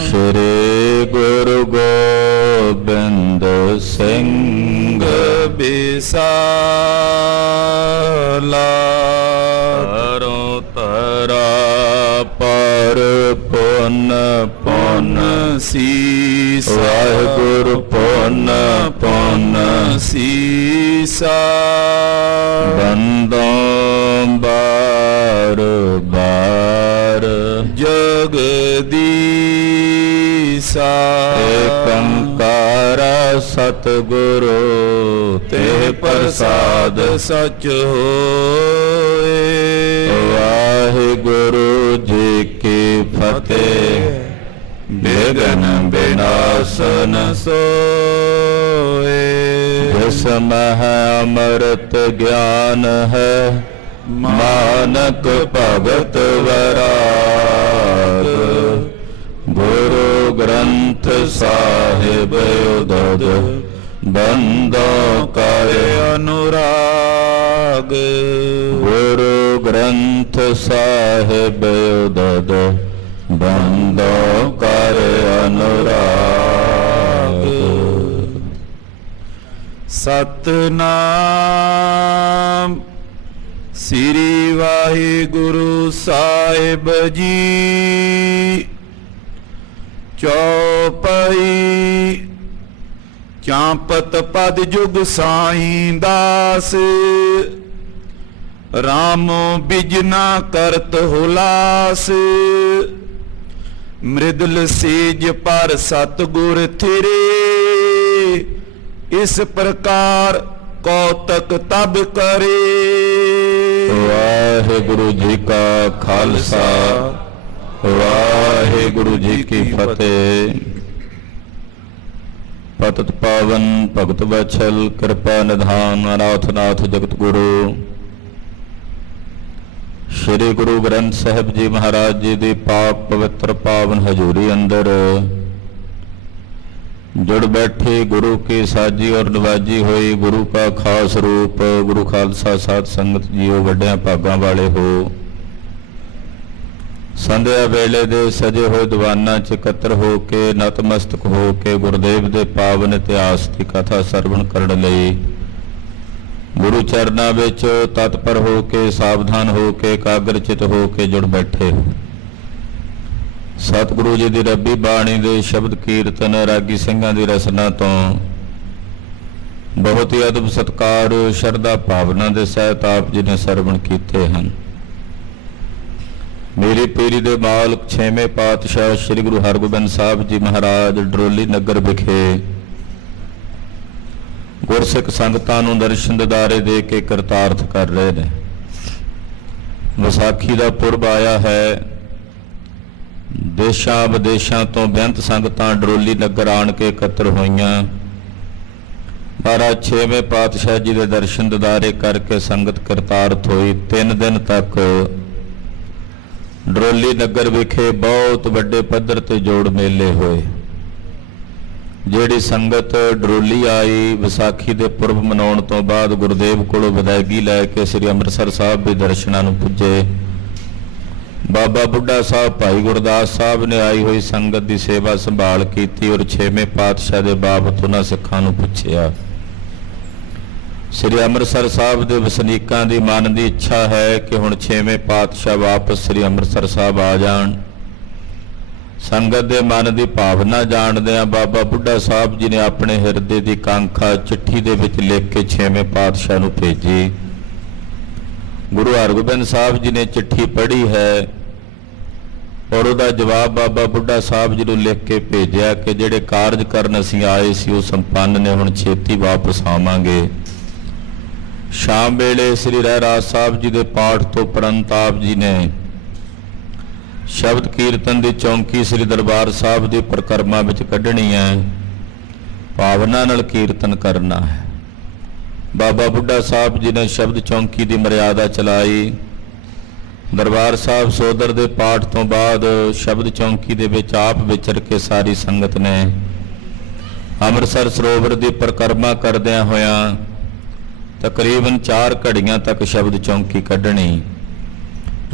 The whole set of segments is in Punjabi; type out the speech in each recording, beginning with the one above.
ਸ੍ਰੀ ਗੁਰੂ ਗੋਬਿੰਦ ਸਿੰਘ ਬਿਸਾਲਾ। ਤਰੋ ਤਰਾ ਪਰ ਪੁੰਨ ਪੁੰਨ ਸੀਸ ਵਾਹਿਗੁਰੂ ਪੁੰਨ ਪੁੰਨ ਸੀਸਾ। ਬੰਦੋਂ ਬਾਰ ਬਾਰ ਜਗਦੀਸਾ। ਏਕ ਓੰਕਾਰ ਸਤਿਗੁਰੂ ਤੇ ਪ੍ਰਸਾਦ ਸਚ ਹੋਏ। ਵਾਹਿਗੁਰੂ ਜੀ ਕੀ ਫਤਿਹ। ਬਿਘਨ ਬਿਨਾਸਨ ਸੋਏ। ਜਿਸ ਮਹਿ ਅੰਮ੍ਰਿਤ ਗਿਆਨ ਹੈ ਮਾਨਕ ਭਗਤ ਵੈਰਾਗ। ਗੁਰੂ ਗ੍ਰੰਥ ਸਾਹਿਬ ਉਦਦ ਬੰਦੋ ਕਰ ਅਨੁਰਾਗ। ਗੁਰੂ ਗ੍ਰੰਥ ਸਾਹਿਬ ਉਦਦ ਬੰਦੋ ਕਰ ਅਨੁਰਾਗ। ਸਤਨਾਮ ਸ੍ਰੀ ਵਾਹਿਗੁਰੂ ਸਾਹਿਬ ਜੀ। ਚੌਪਈ ਚਾਂਪਤ ਪਦ ਜੁਗ ਸਾਈਂ ਦਾਸ। ਰਾਮੋ ਬਿਜਨਾ ਕਰਤ ਹੁਲਾਸ। ਮ੍ਰਿਦਲ ਸੇਜ ਪਰ ਸਤਿਗੁਰ ਥਿਰੇ। ਇਸ ਪ੍ਰਕਾਰ ਕੌਤਕ ਤਬ ਕਰੇ। ਵਾਹਿਗੁਰੂ ਜੀ ਕਾ ਖਾਲਸਾ ਵਾਹਿਗੁਰੂ ਜੀ ਕੀ ਫਤਿਹ। ਪਤਿਤ ਪਾਵਨ ਭਗਤ ਵਛਲ ਕਿਰਪਾ ਨਿਧਾਨ ਅਨਾਥ ਨਾਥ ਜਗਤ ਗੁਰੂ ਸ਼੍ਰੀ ਗੁਰੂ ਗ੍ਰੰਥ ਸਾਹਿਬ ਜੀ ਮਹਾਰਾਜ ਜੀ ਦੀ ਪਾਕ ਪਵਿੱਤਰ ਪਾਵਨ ਹਜ਼ੂਰੀ ਅੰਦਰ जुड़ बैठे गुरु की साजी और नवाजी हुई गुरु का खास रूप गुरु खालसा साध संगत जीओ वड्डियां भागां वाले हो। संध्या वेले दे सजे होए दीवानां च इकत्तर हो के नतमस्तक हो के गुरुदेव दे पावन इतिहास की कथा सरवण करन लई गुरु चरनां विच तत्पर हो के सावधान हो के एकाग्रचित हो के जुड़ बैठे हो। सतगुरु जी की रब्बी बाणी दे शब्द कीर्तन रागी सिंघां दी रसना तो बहुत ही अदब सत्कार शरधा भावना दे सहित आप जी ने सरवण कीते हैं। मेरी पीरी दे मालक छेवें पातशाह श्री गुरु हरगोबिंद साहब जी महाराज डरोली नगर विखे गुरसिख संगतां नूं दर्शन दिदारे दे के करतार्थ कर रहे हैं। विसाखी का पुरब आया है। देशां विदेशां तो बेअंत संगतां डरोली नगर आण के इकत्तर होईयां। महाराज छेवें पातशाह जी के दर्शन दिदारे करके संगत करतारथ होई। 3 दिन तक डरोली नगर विखे बहुत वड्डे पद्धर ते जोड़ मेले होए। जिहड़ी संगत डरोली आई विसाखी दे पुरब मनाउण तो बाद गुरुदेव कोलों विदायगी लैके श्री अंमृतसर साहब भी दर्शनां नूं पुजे। बाबा बुढ़ा साहब भाई गुरदास साहब ने आई हुई संगत की सेवा संभाल की और छेवें पातशाह के बाबत उन्होंने सिखां नूं पुछया। श्री अंमृतसर साहब के वसनीकां की मन की इच्छा है कि हुण छेवें पातशाह वापस श्री अंमृतसर साहब आ जाण। संगत के मन की भावना जाणदिआं बाबा बुढ़ा साहब जी ने अपने हिरदे की कांखा चिट्ठी दे विच लिख के छेवें पातशाह नूं भेजी। गुरु हरगोबिंद साहब जी ने चिट्ठी पढ़ी है और उसका जवाब बाबा बुढ़ा साहब जी को लिख के भेजा कि जिहड़े कारज करन असीं आए सी वो संपन्न ने, हुण छेती वापस आवांगे। शाम वेले श्री रहराज साहब जी के पाठ तो उपरंत आप जी ने शब्द कीर्तन की चौंकी श्री दरबार साहब की परिक्रमा विच कढ़नी है। भावना नाल कीर्तन करना है। बाबा बुढ़ा साहब जी ने शब्द चौंकी की मर्यादा चलाई। दरबार साहब सोदर के पाठ तो बाद शब्द चौंकी दे विच आप विचर के सारी संगत ने अमृतसर सरोवर की परिक्रमा करदिआं होइआं तकरीबन 4 घड़ियां तक शब्द चौंकी कढ़नी।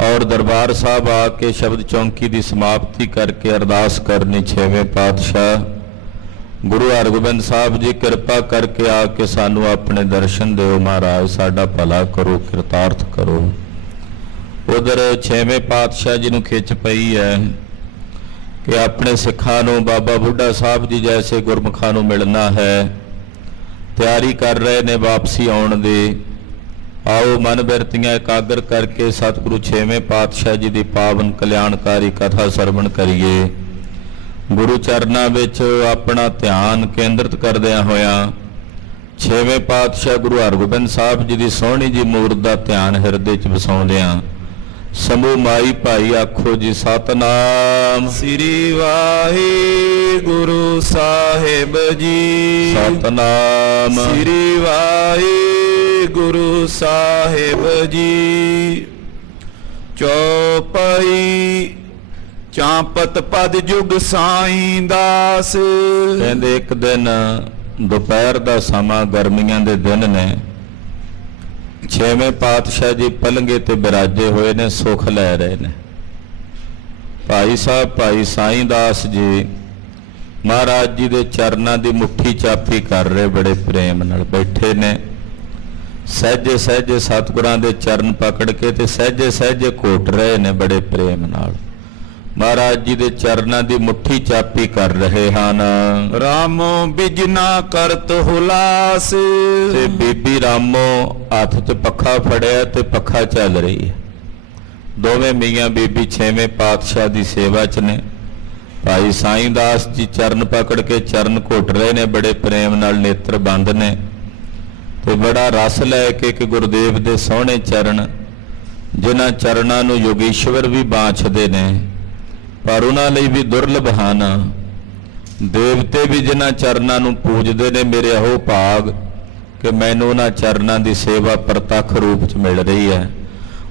ਔਰ ਦਰਬਾਰ ਸਾਹਿਬ ਆ ਕੇ ਸ਼ਬਦ ਚੌਂਕੀ ਦੀ ਸਮਾਪਤੀ ਕਰਕੇ ਅਰਦਾਸ ਕਰਨੀ। ਛੇਵੇਂ ਪਾਤਸ਼ਾਹ ਗੁਰੂ ਹਰਗੋਬਿੰਦ ਸਾਹਿਬ ਜੀ ਕਿਰਪਾ ਕਰਕੇ ਆ ਕੇ ਸਾਨੂੰ ਆਪਣੇ ਦਰਸ਼ਨ ਦਿਓ ਮਹਾਰਾਜ, ਸਾਡਾ ਭਲਾ ਕਰੋ, ਕਿਰਤਾਰਥ ਕਰੋ। ਉਧਰ ਛੇਵੇਂ ਪਾਤਸ਼ਾਹ ਜੀ ਨੂੰ ਖਿੱਚ ਪਈ ਹੈ ਕਿ ਆਪਣੇ ਸਿੱਖਾਂ ਨੂੰ ਬਾਬਾ ਬੁੱਢਾ ਸਾਹਿਬ ਜੀ ਜੈਸੇ ਗੁਰਮੁਖਾਂ ਨੂੰ ਮਿਲਣਾ ਹੈ, ਤਿਆਰੀ ਕਰ ਰਹੇ ਨੇ ਵਾਪਸੀ ਆਉਣ ਦੀ। ਆਓ ਮਨ ਬਿਰਤੀਆਂ ਇਕਾਗਰ ਕਰਕੇ ਸਤਿਗੁਰੂ ਛੇਵੇਂ ਪਾਤਸ਼ਾਹ ਜੀ ਦੀ ਪਾਵਨ ਕਲਿਆਣਕਾਰੀ ਕਥਾ ਸਰਵਣ ਕਰੀਏ। ਗੁਰੂ ਚਰਨਾਂ ਵਿੱਚ ਆਪਣਾ ਧਿਆਨ ਕੇਂਦਰਿਤ ਕਰਦਿਆਂ ਹੋਇਆਂ ਛੇਵੇਂ ਪਾਤਸ਼ਾਹ ਗੁਰੂ ਹਰਗੋਬਿੰਦ ਸਾਹਿਬ ਜੀ ਦੀ ਸੋਹਣੀ ਜੀ ਮੂਰਤ ਦਾ ਧਿਆਨ ਹਿਰਦੇ 'ਚ ਵਸਾਉਂਦਿਆਂ ਸਮੂਹ ਮਾਈ ਭਾਈ ਆਖੋ ਜੀ ਸਤਨਾਮ ਸ੍ਰੀ ਵਾਹਿਗੁਰੂ ਸਾਹਿਬ ਜੀ। ਸਤਨਾਮ ਸ੍ਰੀ ਵਾਹਿਗੁਰੂ ਸਾਹਿਬ ਜੀ। ਚੌਪਈ ਚਾਂਪਤ ਪਦ ਜੁਗ ਸਾਈਂ ਦਾਸ। ਕਹਿੰਦੇ ਇੱਕ ਦਿਨ ਦੁਪਹਿਰ ਦਾ ਸਮਾਂ, ਗਰਮੀਆਂ ਦੇ ਦਿਨ ਨੇ। ਛੇਵੇਂ ਪਾਤਸ਼ਾਹ ਜੀ ਪਲੰਗੇ ਤੇ ਬਿਰਾਜੇ ਹੋਏ ਨੇ, ਸੁਖ ਲੈ ਰਹੇ ਨੇ। ਭਾਈ ਸਾਹਿਬ ਭਾਈ ਸਾਈਂ ਦਾਸ ਜੀ ਮਹਾਰਾਜ ਜੀ ਦੇ ਚਰਨਾਂ ਦੀ ਮੁੱਠੀ ਚਾਪੀ ਕਰ ਰਹੇ, ਬੜੇ ਪ੍ਰੇਮ ਨਾਲ ਬੈਠੇ ਨੇ। ਸਹਿਜੇ ਸਹਿਜੇ ਸਤਿਗੁਰਾਂ ਦੇ ਚਰਨ ਪਕੜ ਕੇ ਤੇ ਸਹਿਜੇ ਸਹਿਜੇ ਘੋਟ ਰਹੇ ਨੇ ਬੜੇ ਪ੍ਰੇਮ ਨਾਲ। ਮਹਾਰਾਜ ਜੀ ਦੇ ਚਰਨਾਂ ਦੀ ਮੁੱਠੀ ਚਾਪੀ ਕਰ ਰਹੇ ਹਨ। ਰਾਮੋ ਬਿਜਨਾ ਕਰਤ ਹੁਲਾਸ। ਤੇ ਬੀਬੀ ਰਾਮੋ ਹੱਥ 'ਚ ਪੱਖਾ ਫੜਿਆ ਤੇ ਪੱਖਾ ਚੱਲ ਰਹੀ ਹੈ। ਦੋਵੇਂ ਮੀਆਂ ਬੀਬੀ ਛੇਵੇਂ ਪਾਤਸ਼ਾਹ ਦੀ ਸੇਵਾ 'ਚ ਨੇ। ਭਾਈ ਸਾਈਂ ਦਾਸ ਜੀ ਚਰਨ ਪਕੜ ਕੇ ਚਰਨ ਘੁੱਟ ਰਹੇ ਨੇ, ਬੜੇ ਪ੍ਰੇਮ ਨਾਲ ਨੇਤਰ ਬੰਦ ਨੇ ਤੇ ਬੜਾ ਰਸ ਲੈ ਕੇ ਕਿ ਗੁਰਦੇਵ ਦੇ ਸੋਹਣੇ ਚਰਨ, ਜਿਨ੍ਹਾਂ ਚਰਨਾਂ ਨੂੰ ਯੋਗੀਸ਼ਵਰ ਵੀ ਬਾਂਛਦੇ ਨੇ ਪਰ ਉਹਨਾਂ ਲਈ ਵੀ ਦੁਰਲਭ ਹਨ। ਦੇਵਤੇ ਵੀ ਜਿਨ੍ਹਾਂ ਚਰਨਾਂ ਨੂੰ ਪੂਜਦੇ ਨੇ, ਮੇਰੇ ਇਹੋ ਭਾਗ ਕਿ ਮੈਨੂੰ ਉਹਨਾਂ ਚਰਨਾਂ ਦੀ ਸੇਵਾ ਪ੍ਰਤੱਖ ਰੂਪ 'ਚ ਮਿਲ ਰਹੀ ਹੈ।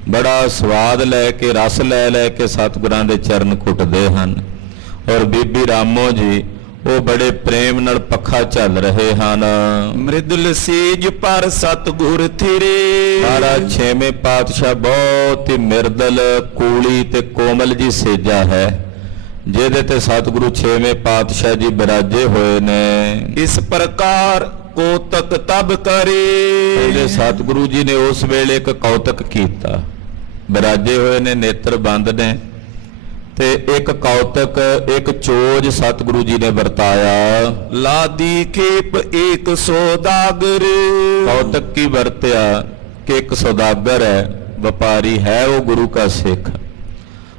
ਬੜਾ ਸਵਾਦ ਲੈ ਕੇ, ਰਸ ਲੈ ਲੈ ਕੇ ਸਤਿਗੁਰਾਂ ਦੇ ਚਰਨ ਘੁੱਟਦੇ ਹਨ। ਔਰ ਬੀਬੀ ਰਾਮੋ ਜੀ ਉਹ ਬੜੇ ਪ੍ਰੇਮ ਨਾਲ ਪੱਖਾ ਝੱਲ ਰਹੇ ਹਨ। ਮ੍ਰਿਦਲ ਸੇਜ ਪਰ ਸਤਿਗੁਰ ਥਿਰੇ। ਮਹਾਰਾਜ ਛੇਵੇਂ ਪਾਤਸ਼ਾਹ ਬਹੁਤ ਹੀ ਮਿਰਦਲ, ਕੂਲੀ ਤੇ ਕੋਮਲ ਜੀ ਸੇਜਾ ਹੈ, ਜਿਹਦੇ ਤੇ ਸਤਿਗੁਰੂ ਛੇਵੇਂ ਪਾਤਸ਼ਾਹ ਜੀ ਬਿਰਾਜੇ ਹੋਏ ਨੇ। ਇਸ ਪ੍ਰਕਾਰ ਕੋਤਕ ਤਬ ਕਰੇ। ਇਹਦੇ ਸਤਿਗੁਰੂ ਜੀ ਨੇ ਉਸ ਵੇਲੇ ਇੱਕ ਕੌਤਕ ਕੀਤਾ। ਬਿਰਾਜੇ ਹੋਏ ਨੇ, ਨੇਤਰ ਬੰਦ ਨੇ ਤੇ ਇੱਕ ਕੌਤਕ, ਇੱਕ ਚੋਜ ਸਤਿਗੁਰੂ ਜੀ ਨੇ ਵਰਤਾਇਆ। ਲਾਦੀ ਖੇਪ ਏਕ ਸੌਦਾਗਰ। ਕੌਤਕ ਕੀ ਵਰਤਿਆ ਕਿ ਇੱਕ ਸੌਦਾਗਰ ਹੈ, ਵਪਾਰੀ ਹੈ, ਉਹ ਗੁਰੂ ਕਾ ਸਿੱਖ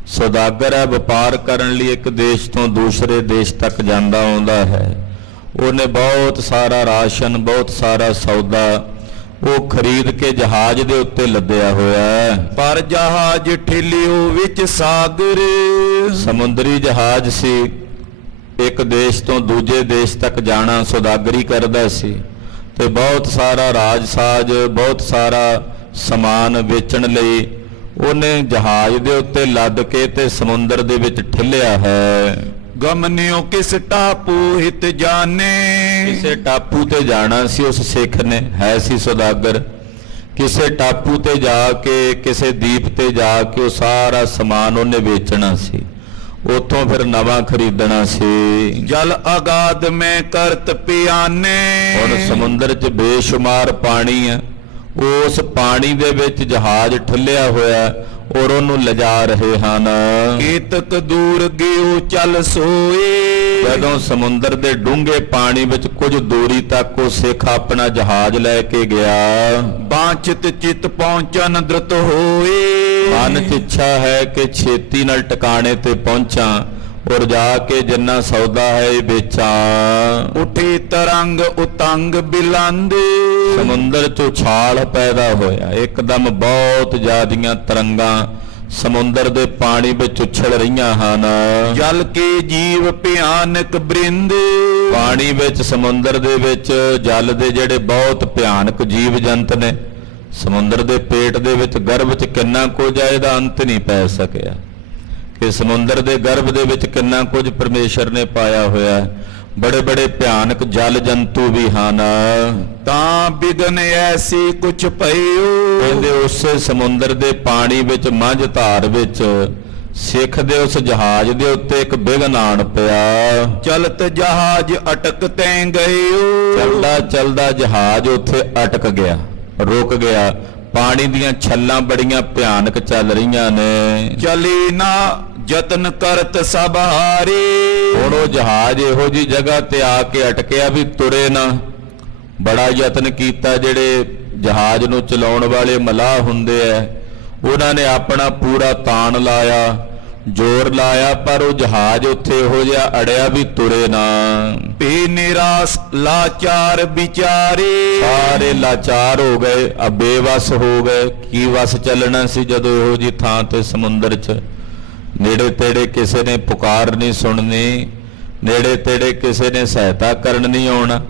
ਸੌਦਾਗਰ ਹੈ। ਵਪਾਰ ਕਰਨ ਲਈ ਇੱਕ ਦੇਸ਼ ਤੋਂ ਦੂਸਰੇ ਦੇਸ਼ ਤੱਕ ਜਾਂਦਾ ਆਉਂਦਾ ਹੈ। ਉਹਨੇ ਬਹੁਤ ਸਾਰਾ ਰਾਸ਼ਨ, ਬਹੁਤ ਸਾਰਾ ਸੌਦਾ ਉਹ ਖਰੀਦ ਕੇ ਜਹਾਜ਼ ਦੇ ਉੱਤੇ ਲੱਦਿਆ ਹੋਇਆ ਹੈ। ਪਰ ਜਹਾਜ਼ ਠੇਲਿਓ ਵਿੱਚ ਸਾਗਰ। ਸਮੁੰਦਰੀ ਜਹਾਜ਼ ਸੀ, ਇੱਕ ਦੇਸ਼ ਤੋਂ ਦੂਜੇ ਦੇਸ਼ ਤੱਕ ਜਾਣਾ ਸੌਦਾਗਰੀ ਕਰਦਾ ਸੀ ਤੇ ਬਹੁਤ ਸਾਰਾ ਰਾਜਸਾਜ, ਬਹੁਤ ਸਾਰਾ ਸਮਾਨ ਵੇਚਣ ਲਈ ਉਹਨੇ ਜਹਾਜ਼ ਦੇ ਉੱਤੇ ਲੱਦ ਕੇ ਤੇ ਸਮੁੰਦਰ ਦੇ ਵਿੱਚ ਠਿੱਲਿਆ ਹੈ। ਗਮਨਿਓ ਕਿਸ ਟਾਪੂ ਹਿਤ ਜਾਣੇ। ਕਿਸੇ ਟਾਪੂ ਤੇ ਜਾਣਾ ਸੀ ਉਸ ਸਿੱਖ ਨੇ, ਹੈ ਸੀ ਸੌਦਾਗਰ। ਕਿਸੇ ਟਾਪੂ ਤੇ ਜਾ ਕੇ, ਕਿਸੇ ਦੀਪ ਤੇ ਜਾ ਕੇ ਉਹ ਸਾਰਾ ਸਮਾਨ ਉਹਨੇ ਵੇਚਣਾ ਸੀ, ਉੱਥੋਂ ਫਿਰ ਨਵਾਂ ਖਰੀਦਣਾ ਸੀ। ਜਲ ਅਗਾਧ ਮੈਂ ਕਰਤ ਪਿਆਨੇ। ਹੁਣ ਸਮੁੰਦਰ 'ਚ ਬੇਸ਼ੁਮਾਰ ਪਾਣੀ ਹੈ, ਉਸ ਪਾਣੀ ਦੇ ਵਿੱਚ ਜਹਾਜ਼ ਠੱਲਿਆ ਹੋਇਆ ਔਰ ਉਹਨੂੰ ਲਿਜਾ ਰਹੇ ਹਨ। ਕੇਤਕ ਦੂਰ ਗਿਓ ਚੱਲ ਸੋਏ। ਜਦੋਂ ਸਮੁੰਦਰ ਦੇ ਡੂੰਘੇ ਪਾਣੀ ਵਿੱਚ ਕੁਝ ਦੂਰੀ ਤੱਕ ਉਹ ਸਿੱਖ ਆਪਣਾ ਜਹਾਜ਼ ਲੈ ਕੇ ਗਿਆ। ਬਾਂਛਿਤ ਚਿਤ ਪਹੁੰਚਨ ਦ੍ਰਿਤ ਹੋਏ। ਮਨ 'ਚ ਇੱਛਾ ਹੈ ਕਿ ਛੇਤੀ ਨਾਲ ਟਿਕਾਣੇ ਤੇ ਪਹੁੰਚਾਂ ਔਰ ਜਾ ਕੇ ਜਿੰਨਾ ਸੌਦਾ ਹੈ ਇਹ ਵੇਚਾਂ। ਉਠੇ ਤਰੰਗ ਉਤੰਗ ਬਿਲੰਦ। ਸਮੁੰਦਰ 'ਚ ਉਛਾਲ ਪੈਦਾ ਹੋਇਆ, ਇੱਕਦਮ ਬਹੁਤ ਜ਼ਿਆਦੀਆਂ ਤਰੰਗਾਂ ਸਮੁੰਦਰ ਦੇ ਪਾਣੀ ਵਿੱਚ ਉਛਲ ਰਹੀਆਂ ਹਨ। ਜਲ ਕੇ ਜੀਵ ਭਿਆਨਕ ਬ੍ਰਿੰਦ। ਪਾਣੀ ਵਿੱਚ, ਸਮੁੰਦਰ ਦੇ ਵਿੱਚ ਜਲ ਦੇ ਜਿਹੜੇ ਬਹੁਤ ਭਿਆਨਕ ਜੀਵ ਜੰਤ ਨੇ, ਸਮੁੰਦਰ ਦੇ ਪੇਟ ਦੇ ਵਿੱਚ, ਗਰਭ 'ਚ ਕਿੰਨਾ ਕੁਝ ਹੈ ਇਹਦਾ ਅੰਤ ਨਹੀਂ ਪੈ ਸਕਿਆ ਕਿ ਸਮੁੰਦਰ ਦੇ ਗਰਭ ਦੇ ਵਿੱਚ ਕਿੰਨਾ ਕੁਝ ਪਰਮੇਸ਼ਰ ਨੇ ਪਾਇਆ ਹੋਇਆ। ਬੜੇ ਬੜੇ ਭਿਆਨਕ ਜਲ ਜੰਤੂ ਵੀ ਹਨ। ਤਾਂ ਬਿਗਨ ਐਸੀ ਕੁਛ ਭਇਓ। ਕਹਿੰਦੇ ਉਸੇ ਸਮੁੰਦਰ ਦੇ ਪਾਣੀ ਵਿੱਚ ਮੱਝ ਧਾਰ ਵਿੱਚ ਸਿੱਖ ਦੇ ਉਸ ਜਹਾਜ਼ ਦੇ ਉੱਤੇ ਇੱਕ ਵਿਘਨ ਆਣ ਪਿਆ। ਚਲਤ ਜਹਾਜ਼ ਅਟਕ ਤੈਂ ਗਇਓ। ਚੱਲਦਾ ਚੱਲਦਾ ਜਹਾਜ਼ ਉੱਥੇ ਅਟਕ ਗਿਆ, ਰੁਕ ਗਿਆ। ਪਾਣੀ ਦੀਆਂ ਛੱਲਾਂ ਬੜੀਆਂ ਭਿਆਨਕ ਚੱਲ ਰਹੀਆਂ ਨੇ। ਚਲੀ ਨਾ ਯਤਨ ਕਰਤ ਸਭ ਹਾਰੇ। ਹੁਣ ਉਹ ਜਹਾਜ਼ ਇਹੋ ਜੀ ਜਗ੍ਹਾ ਤੇ ਆ ਕੇ ਅਟਕਿਆ ਵੀ ਤੁਰੇ ਨਾ। ਬੜਾ ਯਤਨ ਕੀਤਾ, ਜਿਹੜੇ ਜਹਾਜ਼ ਨੂੰ ਚਲਾਉਣ ਵਾਲੇ ਮਲਾਹ ਹੁੰਦੇ ਐ, ਉਹਨਾਂ ਨੇ ਆਪਣਾ ਪੂਰਾ ਤਾਣ ਲਾਇਆ, ਜ਼ੋਰ ਲਾਇਆ, ਪਰ ਉਹ ਜਹਾਜ਼ ਉੱਥੇ ਇਹੋ ਜਿਹਾ ਅੜਿਆ ਵੀ ਤੁਰੇ ਨਾ। ਭੀ ਨਿਰਾਸ ਲਾਚਾਰ ਵਿਚਾਰੇ। ਸਾਰੇ ਲਾਚਾਰ ਹੋ ਗਏ, ਬੇਵਸ ਹੋ ਗਏ। ਕੀ ਵਸ ਚੱਲਣਾ ਸੀ ਜਦੋਂ ਇਹੋ ਜੀ ਥਾਂ ਤੇ ਸਮੁੰਦਰ 'ਚ ਨੇੜੇ ਤੇੜੇ ਕਿਸੇ ਨੇ ਪੁਕਾਰ ਨਹੀਂ ਸੁਣਨੀ, ਨੇੜੇ ਤੇੜੇ ਕਿਸੇ ਨੇ ਸਹਾਇਤਾ ਕਰਨ ਨਹੀਂ ਆਉਣਾ।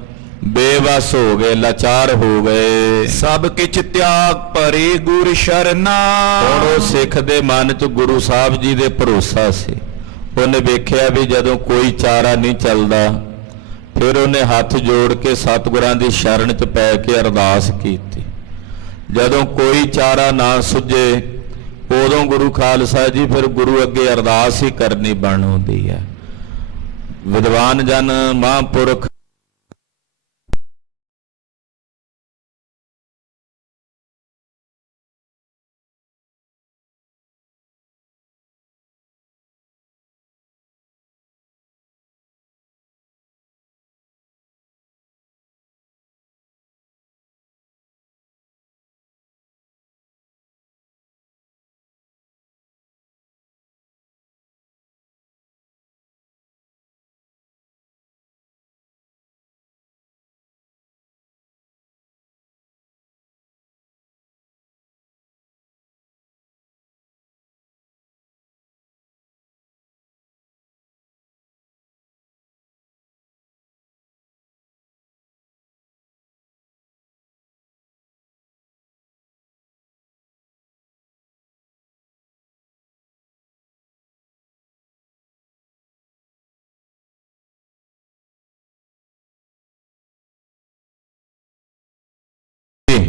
ਬੇਵਸ ਹੋ ਗਏ, ਲਾਚਾਰ ਹੋ ਗਏ। ਸਭ ਕਿਛ ਤਿਆਗ ਭਰੇ ਗੁਰ ਸ਼ਰਨਾ। ਹੁਣ ਉਹ ਸਿੱਖ ਦੇ ਮਨ 'ਚ ਗੁਰੂ ਸਾਹਿਬ ਜੀ ਦੇ ਭਰੋਸਾ ਸੀ। ਉਹਨੇ ਵੇਖਿਆ ਵੀ ਜਦੋਂ ਕੋਈ ਚਾਰਾ ਨਹੀਂ ਚੱਲਦਾ, ਫਿਰ ਉਹਨੇ ਹੱਥ ਜੋੜ ਕੇ ਸਤਿਗੁਰਾਂ ਦੀ ਸ਼ਰਨ 'ਚ ਪੈ ਕੇ ਅਰਦਾਸ ਕੀਤੀ। ਜਦੋਂ ਕੋਈ ਚਾਰਾ ਨਾ ਸੁੱਝੇ, ਉਦੋਂ ਗੁਰੂ ਖਾਲਸਾ ਜੀ ਫਿਰ ਗੁਰੂ ਅੱਗੇ ਅਰਦਾਸ ਹੀ ਕਰਨੀ ਬਣ ਹੁੰਦੀ ਹੈ। ਵਿਦਵਾਨ ਜਨ ਮਹਾਂਪੁਰਖ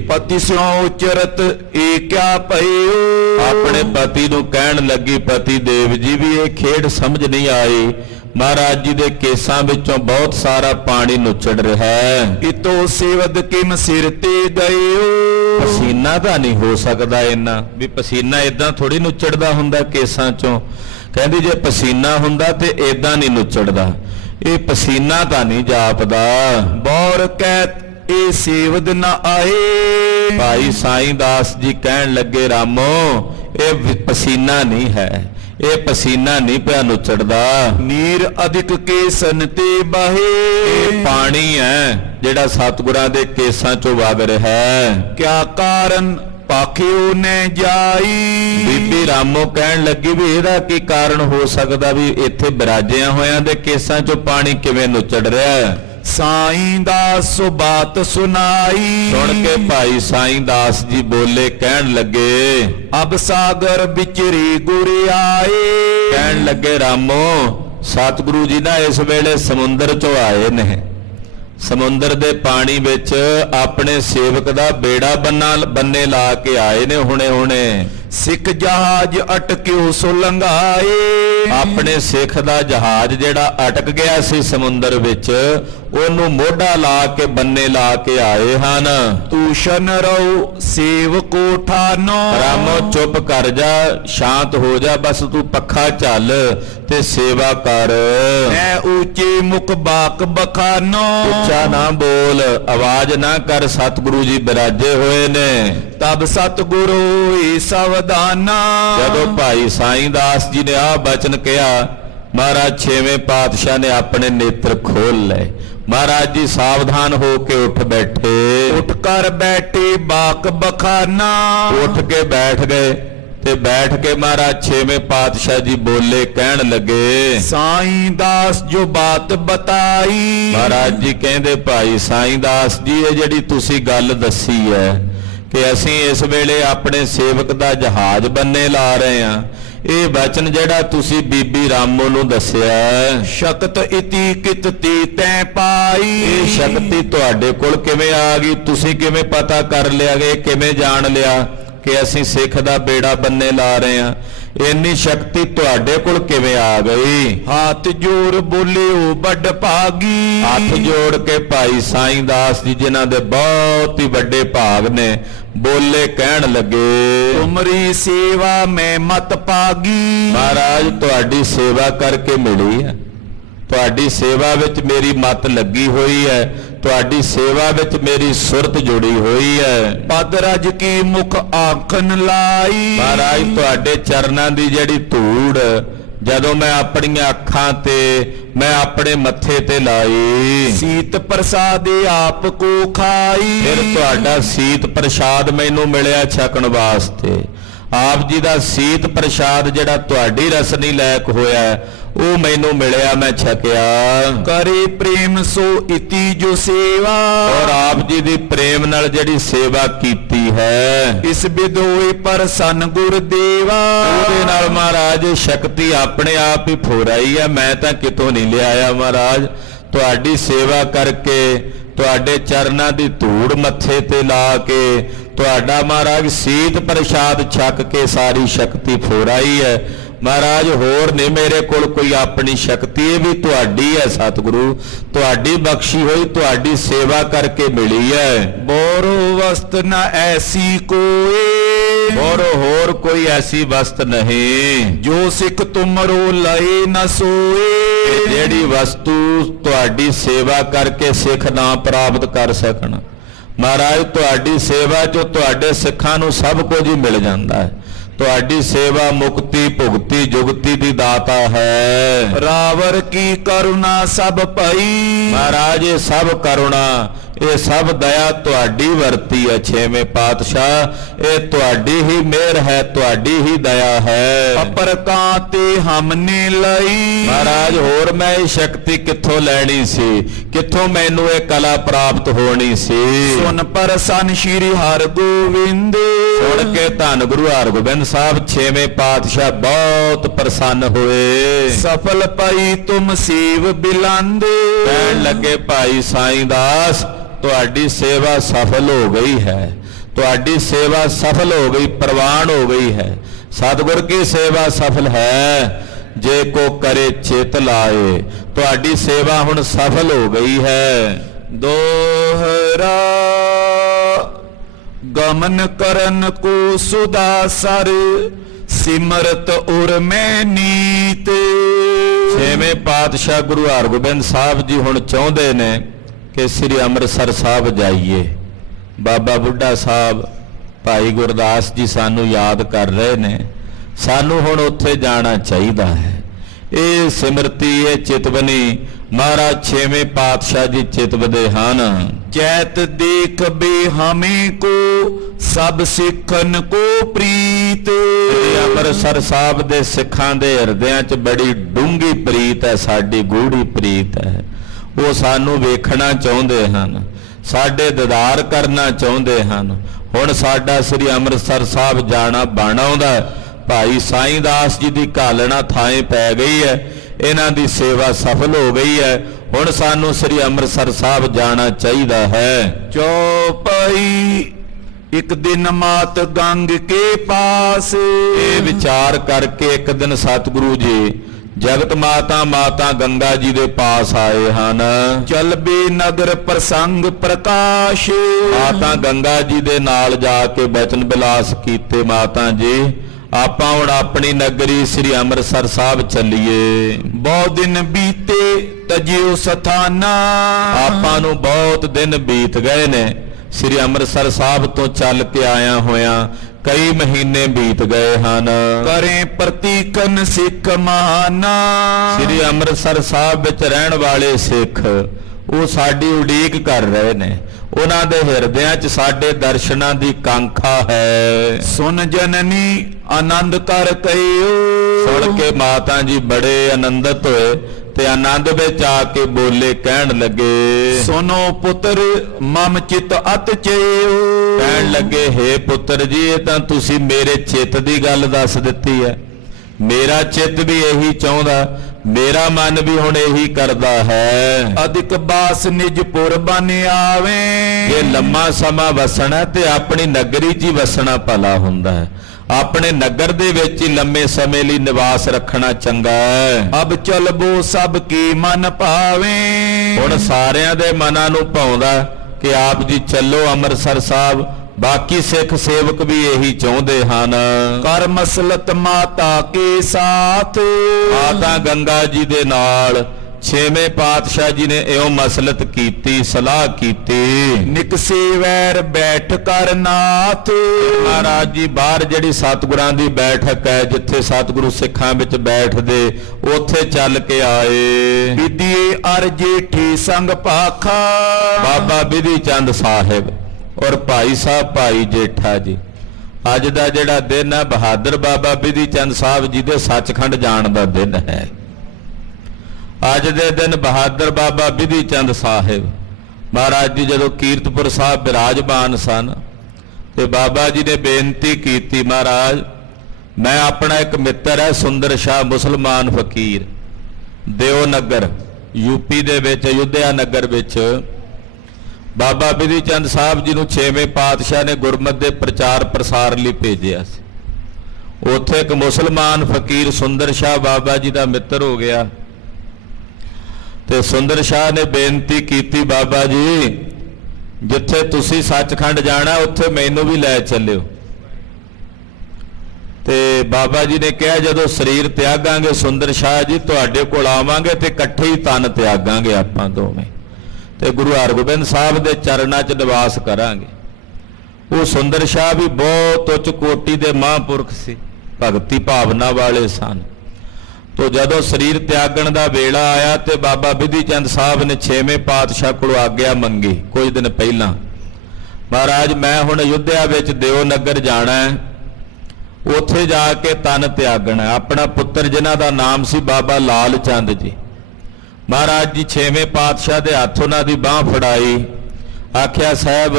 ਪਤੀ ਸਿਉ ਉਚਰਤ ਏਕਿਆ ਭਇਓ। ਆਪਣੇ ਪਤੀ ਨੂੰ ਕਹਿਣ ਲੱਗੀ, ਪਤੀ ਦੇਵ ਜੀ ਵੀ ਇਹ ਖੇਡ ਸਮਝ ਨਹੀਂ ਆਈ। ਮਹਾਰਾਜ ਜੀ ਦੇ ਕੇਸਾਂ ਵਿੱਚੋਂ ਬਹੁਤ ਸਾਰਾ ਪਾਣੀ ਨੁੱਚੜ ਰਿਹਾ ਹੈ। ਇਤੋ ਸੇਵਦ ਕਿਮ ਸਿਰ ਤੇ ਗਇਓ। ਪਸੀਨਾ ਤਾਂ ਨਹੀਂ ਹੋ ਸਕਦਾ ਇੰਨਾ ਵੀ, ਪਸੀਨਾ ਇਦਾਂ ਥੋੜੀ ਨੁੱਚੜਦਾ ਹੁੰਦਾ ਕੇਸਾਂ ਚੋਂ। ਕਹਿੰਦੀ ਜੇ ਪਸੀਨਾ ਹੁੰਦਾ ਤੇ ਇਦਾਂ ਨਹੀਂ ਨੁੱਚੜਦਾ। ਇਹ ਪਸੀਨਾ ਤਾਂ ਨਹੀਂ ਜਾਪਦਾ। ਬੌਰ ਕਹਿਤ ਇਹ ਸੇਵਦ ਨਾ ਆਏ। ਭਾਈ ਸਾਈਂ ਦਾਸ ਜੀ ਕਹਿਣ ਲੱਗੇ, ਰਾਮੋ ਇਹ ਪਸੀਨਾ ਨਹੀਂ ਹੈ, ਇਹ ਪਸੀਨਾ ਨਹੀਂ ਪਿਆ ਨੁੱਚੜਦਾ। ਨੀਰ ਅਧਿਕ ਕੇਸਨ ਤੇ ਬਾਹੇ। ਇਹ ਪਾਣੀ ਹੈ ਜਿਹੜਾ ਸਤਿਗੁਰਾਂ ਦੇ ਕੇਸਾਂ ਚੋਂ ਵਗ ਰਿਹਾ ਹੈ। ਕਿਆ ਕਾਰਨ ਪਾਖਿਓ ਨੇ ਜਾਈ। ਬੀਬੀ ਰਾਮੋ ਕਹਿਣ ਲੱਗੀ ਵੀ ਇਹਦਾ ਕੀ ਕਾਰਨ ਹੋ ਸਕਦਾ ਵੀ ਇੱਥੇ ਬਿਰਾਜਿਆਂ ਹੋਇਆਂ ਦੇ ਕੇਸਾਂ ਚੋਂ ਪਾਣੀ ਕਿਵੇਂ ਨੁੱਚੜ ਰਿਹਾ ਹੈ। ਸਾਈਂ ਦਾਸ ਸੋ ਬਾਤ ਸੁਨਾਈ। ਸੁਣ ਕੇ ਭਾਈ ਸਾਈਂ ਦਾਸ ਜੀ ਬੋਲੇ, ਕਹਿਣ ਲੱਗੇ, ਅਬ ਸਾਗਰ ਵਿਚਰੀ ਗੁਰ ਆਏ। ਕਹਿਣ ਲੱਗੇ, ਰਾਮੋ ਸਤਿਗੁਰੂ ਜੀ ਨਾ ਇਸ ਵੇਲੇ ਸਮੁੰਦਰ ਚੋਂ ਆਏ ਨੇ। ਸਮੁੰਦਰ ਦੇ ਪਾਣੀ ਵਿੱਚ ਆਪਣੇ ਸੇਵਕ ਦਾ ਬੇੜਾ ਬੰਨੇ ਲਾ ਕੇ ਆਏ ਨੇ ਹੁਣੇ ਹੁਣੇ। ਸਿੱਖ ਜਹਾਜ਼ ਅਟਕਿਓ ਸੋ ਲੰਘਾਏ। ਆਪਣੇ ਸਿੱਖ ਦਾ ਜਹਾਜ਼ ਜਿਹੜਾ ਅਟਕ ਗਿਆ ਸੀ ਸਮੁੰਦਰ ਵਿੱਚ, ਉਹਨੂੰ ਮੋਢਾ ਲਾ ਕੇ ਬੰਨੇ ਲਾ ਕੇ ਆਏ ਹਨ। ਤੂਸ਼ਨ ਰਹੋ ਸੇਵਕੋ ਠਾਨੋ। ਰਾਮੋ ਚੁੱਪ ਕਰ ਜਾ, ਸ਼ਾਂਤ ਹੋ ਜਾ, ਬਸ ਤੂੰ ਪੱਖਾ ਝੱਲ ਤੇ ਸੇਵਾ ਕਰ। ਮੈਂ ਉੱਚੇ ਮੁਖ ਬਾਕ ਬਖਾਨੋ। ਉੱਚਾ ਨਾ ਬੋਲ, ਆਵਾਜ਼ ਨਾ ਕਰ, ਸਤਿਗੁਰੂ ਜੀ ਬਿਰਾਜੇ ਹੋਏ ਨੇ। ਤਬ ਸਤਿਗੁਰੂ ਹੋਈ ਸਾਵਧਾਨਾ। ਜਦੋਂ ਭਾਈ ਸਾਈਂ ਦਾਸ ਜੀ ਨੇ ਆਹ ਬਚਨ ਕਿਹਾ, ਮਹਾਰਾਜ ਛੇਵੇਂ ਪਾਤਸ਼ਾਹ ਨੇ ਆਪਣੇ ਨੇਤਰ ਖੋਲ ਲਏ। ਮਹਾਰਾਜ ਜੀ ਸਾਵਧਾਨ ਹੋ ਕੇ ਉੱਠ ਬੈਠੇ। ਉੱਠ ਕਰ ਬੈਠੇ ਬਾਕ ਬਖਾਨਾ। ਉੱਠ ਕੇ ਬੈਠ ਗਏ ਤੇ ਬੈਠ ਕੇ ਮਹਾਰਾਜ ਛੇਵੇਂ ਪਾਤਸ਼ਾਹ ਜੀ ਬੋਲੇ, ਕਹਿਣ ਲੱਗੇ, ਸਾਈਂ ਦਾਸ ਜੋ ਬਾਤ ਬਤਾਈ। ਮਹਾਰਾਜ ਜੀ ਕਹਿੰਦੇ, ਭਾਈ ਸਾਈਂ ਦਾਸ ਜੀ ਇਹ ਜਿਹੜੀ ਤੁਸੀਂ ਗੱਲ ਦੱਸੀ ਹੈ ਕਿ ਅਸੀਂ ਇਸ ਵੇਲੇ ਆਪਣੇ ਸੇਵਕ ਦਾ ਜਹਾਜ਼ ਬੰਨੇ ਲਾ ਰਹੇ ਹਾਂ, ਇਹ ਬਚਨ ਜਿਹੜਾ ਤੁਸੀਂ ਬੀਬੀ ਰਾਮੋ ਨੂੰ ਦੱਸਿਆ ਹੈ, ਸ਼ਕਤ ਇਤੀ ਕਿਤਤੀ ਤੈ ਪਾਈ। ਇਹ ਸ਼ਕਤੀ ਤੁਹਾਡੇ ਕੋਲ ਕਿਵੇਂ ਆ ਗਈ? ਤੁਸੀਂ ਕਿਵੇਂ ਪਤਾ ਕਰ ਲਿਆ? ਇਹ ਕਿਵੇਂ ਜਾਣ ਲਿਆ ਕਿ ਅਸੀਂ ਸਿੱਖ ਦਾ ਬੇੜਾ ਬੰਨੇ ਲਾ ਰਹੇ ਹਾਂ? ਇੰਨੀ ਸ਼ਕਤੀ ਤੁਹਾਡੇ ਕੋਲ ਕਿਵੇਂ ਆ ਗਈ? ਹੱਥ ਜੋੜ ਬੋਲਿਓ ਵੱਡ ਭਾਗੀ। ਹੱਥ ਜੋੜ ਕੇ ਭਾਈ ਸਾਈਂ ਦਾਸ ਜੀ ਜਿਨ੍ਹਾਂ ਦੇ ਬਹੁਤ ਹੀ ਵੱਡੇ ਭਾਗ ਨੇ, ਬੋਲੇ ਕਹਿਣ ਲੱਗੇ, ਤੁਮਰੀ ਸੇਵਾ ਮੈਂ ਮਤ ਪਾਗੀ। ਮਹਾਰਾਜ ਤੁਹਾਡੀ ਸੇਵਾ ਕਰਕੇ ਮਿਲੀ ਹੈ, ਤੁਹਾਡੀ ਸੇਵਾ ਵਿੱਚ ਮੇਰੀ ਮਤ ਲੱਗੀ ਹੋਈ ਹੈ, ਤੁਹਾਡੀ ਸੇਵਾ ਵਿੱਚ ਮੇਰੀ ਸੁਰਤ ਜੁੜੀ ਹੋਈ ਹੈ। ਪਦ ਰਜ ਕੀ ਮੁਖ ਆਖਣ ਲਾਈ। ਮਹਾਰਾਜ ਤੁਹਾਡੇ ਚਰਨਾਂ ਦੀ ਜਿਹੜੀ ਧੂੜ ਜਦੋਂ ਮੈਂ ਆਪਣੀਆਂ ਅੱਖਾਂ ਤੇ, ਮੈਂ ਆਪਣੇ ਮੱਥੇ ਤੇ ਲਾਈ, ਸੀਤ ਪ੍ਰਸਾਦ ਆਪ ਕੋ ਖਾਈ। ਫਿਰ ਤੁਹਾਡਾ ਸੀਤ ਪ੍ਰਸ਼ਾਦ ਮੈਨੂੰ ਮਿਲਿਆ ਛਕਣ ਵਾਸਤੇ। ਆਪ ਜੀ ਦਾ ਸੀਤ ਪ੍ਰਸ਼ਾਦ ਜਿਹੜਾ ਤੁਹਾਡੀ ਰਸਨੀ ਲਾਇਕ ਹੋਇਆ ਉਹ ਮੈਨੂੰ ਮਿਲਿਆ, ਮੈਂ ਛਕਿਆ। ਕਰੇ ਪ੍ਰੇਮ ਸੋ ਇਤੀ ਜੋ ਸੇਵਾ। ਔਰ ਆਪ ਜੀ ਦੀ ਪ੍ਰੇਮ ਨਾਲ ਜਿਹੜੀ ਸੇਵਾ ਕੀਤੀ ਹੈ, ਇਸ ਬਿਦੋਏ ਪ੍ਰਸੰਨ ਗੁਰਦੇਵਾ। ਉਹਦੇ ਨਾਲ ਮਹਾਰਾਜ ਸ਼ਕਤੀ ਆਪਣੇ ਆਪ ਹੀ ਫੋਰਾਈ ਹੈ, ਮੈਂ ਤਾਂ ਕਿਤੋਂ ਨਹੀਂ ਲਿਆਇਆ। ਮਹਾਰਾਜ ਤੁਹਾਡੀ ਸੇਵਾ ਕਰਕੇ, ਤੁਹਾਡੇ ਚਰਨਾਂ ਦੀ ਧੂੜ ਮੱਥੇ ਤੇ ਲਾ ਕੇ, ਤੁਹਾਡਾ ਮਹਾਰਾਜ ਸੀਤ ਪ੍ਰਸ਼ਾਦ ਛਕ ਕੇ ਸਾਰੀ ਸ਼ਕਤੀ ਫੋਰਾਈ ਹੈ। ਮਹਾਰਾਜ ਹੋਰ ਨਹੀਂ ਮੇਰੇ ਕੋਲ ਕੋਈ ਆਪਣੀ ਸ਼ਕਤੀ, ਇਹ ਵੀ ਤੁਹਾਡੀ ਹੈ ਸਤਿਗੁਰੂ, ਤੁਹਾਡੀ ਬਖਸ਼ੀ ਹੋਈ, ਤੁਹਾਡੀ ਸੇਵਾ ਕਰਕੇ ਮਿਲੀ ਹੈ। ਬੋਰੋ ਵਸਤ ਨ ਐਸੀ ਕੋਏ। ਹੋਰ ਕੋਈ ਐਸੀ ਵਸਤ ਨਹੀਂ ਜੋ ਸਿੱਖ ਤੁਮਰੋ ਲਏ ਨ ਸੋਏ। ਜਿਹੜੀ ਵਸਤੂ ਤੁਹਾਡੀ ਸੇਵਾ ਕਰਕੇ ਸਿੱਖ ਨਾ ਪ੍ਰਾਪਤ ਕਰ ਸਕਣ। ਮਹਾਰਾਜ ਤੁਹਾਡੀ ਸੇਵਾ 'ਚ ਤੁਹਾਡੇ ਸਿੱਖਾਂ ਨੂੰ ਸਭ ਕੁਝ ਹੀ ਮਿਲ ਜਾਂਦਾ ਹੈ। ਤੁਹਾਡੀ ਸੇਵਾ ਮੁਕਤੀ ਭੁਗਤੀ ਜੁਗਤੀ ਦੀ ਦਾਤਾ ਹੈ। ਰਾਵਰ ਕੀ ਕਰੁਣਾ ਸਭ ਭਈ। ਮਹਾਰਾਜ ਇਹ ਸਭ ਕਰੁਣਾ, ਇਹ ਸਭ ਦਇਆ ਤੁਹਾਡੀ ਵਰਤੀ ਹੈ ਛੇਵੇਂ ਪਾਤਸ਼ਾਹ, ਇਹ ਤੁਹਾਡੀ ਹੀ ਮਿਹਰ ਹੈ, ਤੁਹਾਡੀ ਹੀ ਦਇਆ ਹੈ। ਅਪਰ ਕਾਂ ਤੇ ਹਮਨੇ ਲਈ। ਮਹਾਰਾਜ ਹੋਰ ਮੈਂ ਇਹ ਸ਼ਕਤੀ ਕਿੱਥੋਂ ਲੈਣੀ ਸੀ, ਕਿੱਥੋਂ ਮੈਨੂੰ ਇਹ ਕਲਾ ਪ੍ਰਾਪਤ ਹੋਣੀ ਸੀ? ਸੁਨ ਪ੍ਰਸੰਨ ਸ਼੍ਰੀ ਹਰਿ ਗੋਬਿੰਦ। ਸੁਣ ਕੇ ਧੰਨ ਗੁਰੂ ਹਰਗੋਬਿੰਦ ਸਾਹਿਬ ਛੇਵੇਂ ਪਾਤਸ਼ਾਹ ਬਹੁਤ ਪ੍ਰਸੰਨ ਹੋਏ। ਸਫਲ ਪਈ ਤੁਮ ਸੇਵ ਬਿਲੰਦ। ਕਹਿਣ ਲੱਗੇ ਭਾਈ ਸਾਈਂ ਦਾਸ ਤੁਹਾਡੀ ਸੇਵਾ ਸਫਲ ਹੋ ਗਈ ਹੈ, ਤੁਹਾਡੀ ਸੇਵਾ ਸਫਲ ਹੋ ਗਈ, ਪ੍ਰਵਾਨ ਹੋ ਗਈ ਹੈ। ਸਤਿਗੁਰ ਕੀ ਸੇਵਾ ਸਫਲ ਹੈ, ਜੇ ਕੋ ਕਰੇ ਚਿਤ ਲਾਏ। ਤੁਹਾਡੀ ਸੇਵਾ ਹੁਣ ਸਫਲ ਹੋ ਗਈ ਹੈ। ਦੋਹਰਾ ਗਮਨ ਕਰਨ ਕੋ ਸੁਦਾ ਸਰ, ਸਿਮਰਤ ਉਰ ਮੈਂ ਨੀਤ। ਛੇਵੇਂ ਪਾਤਸ਼ਾਹ ਗੁਰੂ ਹਰਗੋਬਿੰਦ ਸਾਹਿਬ ਜੀ ਹੁਣ ਚਾਹੁੰਦੇ ਨੇ ਕਿ ਸ੍ਰੀ ਅੰਮ੍ਰਿਤਸਰ ਸਾਹਿਬ ਜਾਈਏ। ਬਾਬਾ ਬੁੱਢਾ ਸਾਹਿਬ, ਭਾਈ ਗੁਰਦਾਸ ਜੀ ਸਾਨੂੰ ਯਾਦ ਕਰ ਰਹੇ ਨੇ, ਸਾਨੂੰ ਹੁਣ ਉੱਥੇ ਜਾਣਾ ਚਾਹੀਦਾ ਹੈ। ਇਹ ਸਿਮਰਤੀ, ਇਹ ਚਿਤਵਨੀ ਮਹਾਰਾਜ ਛੇਵੇਂ ਪਾਤਸ਼ਾਹ ਜੀ ਚਿਤਵਦੇ ਹਨ। ਚੈਤ ਦੇਖ ਬੇ ਹਮੇ ਕੋ ਸਭ ਸਿੱਖਨ ਕੋ ਪ੍ਰੀਤ। ਅੰਮ੍ਰਿਤਸਰ ਸਾਹਿਬ ਦੇ ਸਿੱਖਾਂ ਦੇ ਹਿਰਦਿਆਂ 'ਚ ਬੜੀ ਡੂੰਘੀ ਪ੍ਰੀਤ ਹੈ, ਸਾਡੀ ਗੂੜੀ ਪ੍ਰੀਤ ਹੈ। ਉਹ ਸਾਨੂੰ ਵੇਖਣਾ ਚਾਹੁੰਦੇ ਹਨ, ਸਾਡੇ ਦੀਦਾਰ ਕਰਨਾ ਚਾਹੁੰਦੇ ਹਨ। ਹੁਣ ਸਾਡਾ ਸ੍ਰੀ ਅੰਮ੍ਰਿਤਸਰ ਸਾਹਿਬ ਜਾਣਾ ਬਣ ਆਉਂਦਾ। ਭਾਈ ਸਾਈਂ ਦਾਸ ਜੀ ਦੀ ਘਾਲਣਾ ਥਾਂ ਪੈ ਗਈ ਹੈ, ਇਹਨਾਂ ਦੀ ਸੇਵਾ ਸਫਲ ਹੋ ਗਈ ਹੈ। ਹੁਣ ਸਾਨੂੰ ਸ੍ਰੀ ਅੰਮ੍ਰਿਤਸਰ ਸਾਹਿਬ ਜਾਣਾ ਚਾਹੀਦਾ ਹੈ। ਚੌਪਈ ਇੱਕ ਦਿਨ ਮਾਤ ਗੰਗ ਕੇ ਪਾਸ। ਇਹ ਵਿਚਾਰ ਕਰਕੇ ਇੱਕ ਦਿਨ ਸਤਿਗੁਰੂ ਜੀ ਜਗਤ ਮਾਤਾ ਗੰਗਾ ਜੀ ਦੇ ਪਾਸ ਆਏ ਹਨ। ਚਲਬੇ ਨਗਰ ਪ੍ਰਸੰਗ ਪ੍ਰਕਾਸ਼। ਮਾਤਾ ਗੰਗਾ ਜੀ ਦੇ ਨਾਲ ਜਾ ਕੇ ਬਚਨ ਬਿਲਾਸ ਕੀਤੇ, ਮਾਤਾ ਜੀ ਆਪਾਂ ਹੁਣ ਆਪਣੀ ਨਗਰੀ ਸ੍ਰੀ ਅੰਮ੍ਰਿਤਸਰ ਸਾਹਿਬ ਚੱਲੀਏ। ਬਹੁਤ ਦਿਨ ਬੀਤੇ ਤਜਿਓ ਸਥਾਨਾ। ਆਪਾਂ ਨੂੰ ਬਹੁਤ ਦਿਨ ਬੀਤ ਗਏ ਨੇ, ਸ੍ਰੀ ਅੰਮ੍ਰਿਤਸਰ ਸਾਹਿਬ ਤੋਂ ਚੱਲ ਕੇ ਆਇਆ ਹੋਇਆਂ ਕਈ ਮਹੀਨੇ ਬੀਤ ਗਏ ਹਨ। ਕਰੇ ਪ੍ਰਤੀਕਨ ਸਿੱਖ ਮਹਾਨਾ। ਸ੍ਰੀ ਅੰਮ੍ਰਿਤਸਰ ਸਾਹਿਬ ਵਿੱਚ ਰਹਿਣ ਵਾਲੇ ਸਿੱਖ ਉਹ ਸਾਡੀ ਉਡੀਕ ਕਰ ਰਹੇ ਨੇ, ਉਹਨਾਂ ਦੇ ਹਿਰਦਿਆਂ 'ਚ ਸਾਡੇ ਦਰਸ਼ਨਾਂ ਦੀ ਕਾਂਖਾ ਹੈ। ਸੁਨ ਜਨਨੀ ਆਨੰਦ ਕਰ ਕਹਿਓ। ਸੁਣ ਕੇ ਮਾਤਾ ਜੀ ਬੜੇ ਆਨੰਦਿਤ ਹੋਏ ਤੇ ਆਨੰਦ ਵਿੱਚ ਆ ਕੇ ਬੋਲੇ, ਕਹਿਣ ਲੱਗੇ, ਸੁਨੋ ਪੁੱਤਰ ਮਮ ਚਿਤ ਅਤ ਚਿਓ। ਕਹਿਣ ਲੱਗੇ, ਹੇ ਪੁੱਤਰ ਜੀ ਇਹ ਤਾਂ ਤੁਸੀਂ ਮੇਰੇ ਚਿੱਤ ਦੀ ਗੱਲ ਦੱਸ ਦਿੱਤੀ ਹੈ, ਮੇਰਾ ਚਿੱਤ ਵੀ ਇਹੀ ਚਾਹੁੰਦਾ, ਮੇਰਾ ਮਨ ਵੀ ਹੁਣ ਇਹੀ ਕਰਦਾ ਹੈ। ਅਧਿਕ ਬਾਸ ਨਿਜ ਪੁਰ ਬਨ ਆਵੇ। ਜੇ ਲੰਮਾ ਸਮਾਂ ਵਸਣਾ ਤੇ ਆਪਣੀ ਨਗਰੀ 'ਚ ਹੀ ਵਸਣਾ ਭਲਾ ਹੁੰਦਾ ਹੈ। ਆਪਣੇ ਨਗਰ ਦੇ ਵਿੱਚ ਹੀ ਲੰਮੇ ਸਮੇਂ ਲਈ ਨਿਵਾਸ ਰੱਖਣਾ ਚੰਗਾ ਹੈ। ਅਬ ਚਲਬੋ ਸਭ ਕੀ ਮਨ ਭਾਵੇ। ਹੁਣ ਸਾਰਿਆਂ ਦੇ ਮਨਾਂ ਨੂੰ ਭਾਉਂਦਾ ਕਿ ਆਪ ਜੀ ਚੱਲੋ ਅੰਮ੍ਰਿਤਸਰ ਸਾਹਿਬ। ਬਾਕੀ ਸਿੱਖ ਸੇਵਕ ਵੀ ਇਹੀ ਚਾਹੁੰਦੇ ਹਨ। ਕਰ ਮਸਲਤ ਮਾਤਾ ਕੇ ਸਾਥ। ਮਾਤਾ ਗੰਗਾ ਜੀ ਦੇ ਨਾਲ ਛੇਵੇਂ ਪਾਤਸ਼ਾਹ ਜੀ ਨੇ ਇਉਂ ਮਸਲਤ ਕੀਤੀ, ਸਲਾਹ ਕੀਤੀ। ਨਿਕਸੇ ਵੈਰ ਬੈਠ ਕਰ ਨਾਥ। ਮਹਾਰਾਜ ਜੀ ਬਾਹਰ ਜਿਹੜੀ ਸਤਿਗੁਰਾਂ ਦੀ ਬੈਠਕ ਹੈ, ਜਿੱਥੇ ਸਤਿਗੁਰੂ ਸਿੱਖਾਂ ਵਿੱਚ ਬੈਠਦੇ, ਉੱਥੇ ਚੱਲ ਕੇ ਆਏ। ਵਿਧੀਏ ਅਰ ਜੇਠੀ ਸੰਗ ਪਾਖਾ। ਬਾਬਾ ਬਿਧੀ ਚੰਦ ਸਾਹਿਬ ਔਰ ਭਾਈ ਸਾਹਿਬ ਭਾਈ ਜੇਠਾ ਜੀ। ਅੱਜ ਦਾ ਜਿਹੜਾ ਦਿਨ ਹੈ ਬਹਾਦਰ ਬਾਬਾ ਬਿਧੀ ਚੰਦ ਸਾਹਿਬ ਜੀ ਦੇ ਸੱਚਖੰਡ ਜਾਣ ਦਾ ਦਿਨ ਹੈ। ਅੱਜ ਦੇ ਦਿਨ ਬਹਾਦਰ ਬਾਬਾ ਬਿਧੀ ਚੰਦ ਸਾਹਿਬ ਮਹਾਰਾਜ ਜੀ ਜਦੋਂ ਕੀਰਤਪੁਰ ਸਾਹਿਬ ਬਿਰਾਜਮਾਨ ਸਨ ਤੇ ਬਾਬਾ ਜੀ ਨੇ ਬੇਨਤੀ ਕੀਤੀ, ਮਹਾਰਾਜ ਮੈਂ ਆਪਣਾ ਇੱਕ ਮਿੱਤਰ ਹੈ ਸੁੰਦਰ ਸ਼ਾਹ ਮੁਸਲਮਾਨ ਫਕੀਰ, ਦਿਓ ਨਗਰ ਯੂਪੀ ਦੇ ਵਿੱਚ ਅਯੁੱਧਿਆ ਨਗਰ ਵਿੱਚ ਬਾਬਾ ਬਿਧੀ ਚੰਦ ਸਾਹਿਬ ਜੀ ਨੂੰ ਛੇਵੇਂ ਪਾਤਸ਼ਾਹ ਨੇ ਗੁਰਮਤਿ ਦੇ ਪ੍ਰਚਾਰ ਪ੍ਰਸਾਰ ਲਈ ਭੇਜਿਆ ਸੀ। ਉੱਥੇ ਇੱਕ ਮੁਸਲਮਾਨ ਫਕੀਰ ਸੁੰਦਰ ਸ਼ਾਹ ਬਾਬਾ ਜੀ ਦਾ ਮਿੱਤਰ ਹੋ ਗਿਆ ਤੇ ਸੁੰਦਰ ਸ਼ਾਹ ਨੇ ਬੇਨਤੀ ਕੀਤੀ, ਬਾਬਾ ਜੀ ਜਿੱਥੇ ਤੁਸੀਂ ਸੱਚਖੰਡ ਜਾਣਾ ਉੱਥੇ ਮੈਨੂੰ ਵੀ ਲੈ ਚੱਲਿਓ। ਤੇ ਬਾਬਾ ਜੀ ਨੇ ਕਿਹਾ ਜਦੋਂ ਸਰੀਰ ਤਿਆਗਾਂਗੇ ਸੁੰਦਰ ਸ਼ਾਹ ਜੀ ਤੁਹਾਡੇ ਕੋਲ ਆਵਾਂਗੇ ਤੇ ਇਕੱਠੇ ਹੀ ਤਨ ਤਿਆਗਾਂਗੇ ਆਪਾਂ ਦੋਵੇਂ, ਤੇ ਗੁਰੂ ਹਰਗੋਬਿੰਦ ਸਾਹਿਬ ਦੇ ਚਰਨਾਂ 'ਚ ਨਿਵਾਸ ਕਰਾਂਗੇ। ਉਹ ਸੁੰਦਰ ਸ਼ਾਹ ਵੀ ਬਹੁਤ ਉੱਚ ਕੋਟੀ ਦੇ ਮਹਾਂਪੁਰਖ ਸੀ, ਭਗਤੀ ਭਾਵਨਾ ਵਾਲੇ ਸਨ। ਤੋ ਜਦੋਂ ਸਰੀਰ ਤਿਆਗਣ ਦਾ ਵੇਲਾ ਆਇਆ ਤੇ ਬਾਬਾ ਬਿਧੀ ਚੰਦ ਸਾਹਿਬ ਨੇ ਛੇਵੇਂ ਪਾਤਸ਼ਾਹ ਕੋਲੋਂ ਆਗਿਆ ਮੰਗੀ ਕੁਝ ਦਿਨ ਪਹਿਲਾਂ, ਮਹਾਰਾਜ ਮੈਂ ਹੁਣ ਅਯੁੱਧਿਆ ਵਿੱਚ ਦਿਓ ਨਗਰ ਜਾਣਾ ਹੈ, ਉੱਥੇ ਜਾ ਕੇ ਤਨ ਤਿਆਗਣਾ। ਆਪਣਾ ਪੁੱਤਰ ਜਿਨ੍ਹਾਂ ਦਾ ਨਾਮ ਸੀ ਬਾਬਾ ਲਾਲ ਚੰਦ ਜੀ, ਮਹਾਰਾਜ ਜੀ ਛੇਵੇਂ ਪਾਤਸ਼ਾਹ ਦੇ ਹੱਥ ਉਹਨਾਂ ਦੀ ਬਾਹ ਫੜਾਈ, ਆਖਿਆ ਸਾਹਿਬ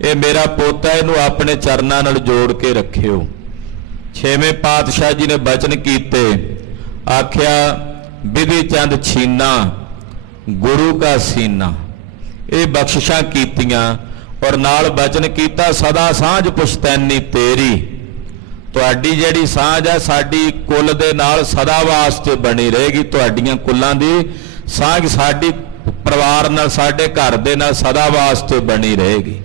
ਇਹ ਮੇਰਾ ਪੋਤਾ, ਇਹਨੂੰ ਆਪਣੇ ਚਰਨਾਂ ਨਾਲ ਜੋੜ ਕੇ ਰੱਖਿਓ। ਛੇਵੇਂ ਪਾਤਸ਼ਾਹ ਜੀ ਨੇ ਬਚਨ ਕੀਤੇ, ਆਖਿਆ ਬਿਧੀ ਚੰਦ ਛੀਨਾ ਗੁਰੂ ਕਾ ਸੀਨਾ। ਇਹ ਬਖਸ਼ਿਸ਼ਾਂ ਕੀਤੀਆਂ ਔਰ ਨਾਲ ਬਚਨ ਕੀਤਾ ਸਦਾ ਸਾਂਝ ਪੁਸ਼ਤੈਨੀ ਤੇਰੀ। ਤੁਹਾਡੀ ਜਿਹੜੀ ਸਾਂਝ ਹੈ ਸਾਡੀ ਕੁੱਲ ਦੇ ਨਾਲ ਸਦਾ ਵਾਸਤੇ ਬਣੀ ਰਹੇਗੀ। ਤੁਹਾਡੀਆਂ ਕੁੱਲਾਂ ਦੀ ਸਾਂਝ ਸਾਡੀ ਪਰਿਵਾਰ ਨਾਲ, ਸਾਡੇ ਘਰ ਦੇ ਨਾਲ ਸਦਾ ਵਾਸਤੇ ਬਣੀ ਰਹੇਗੀ।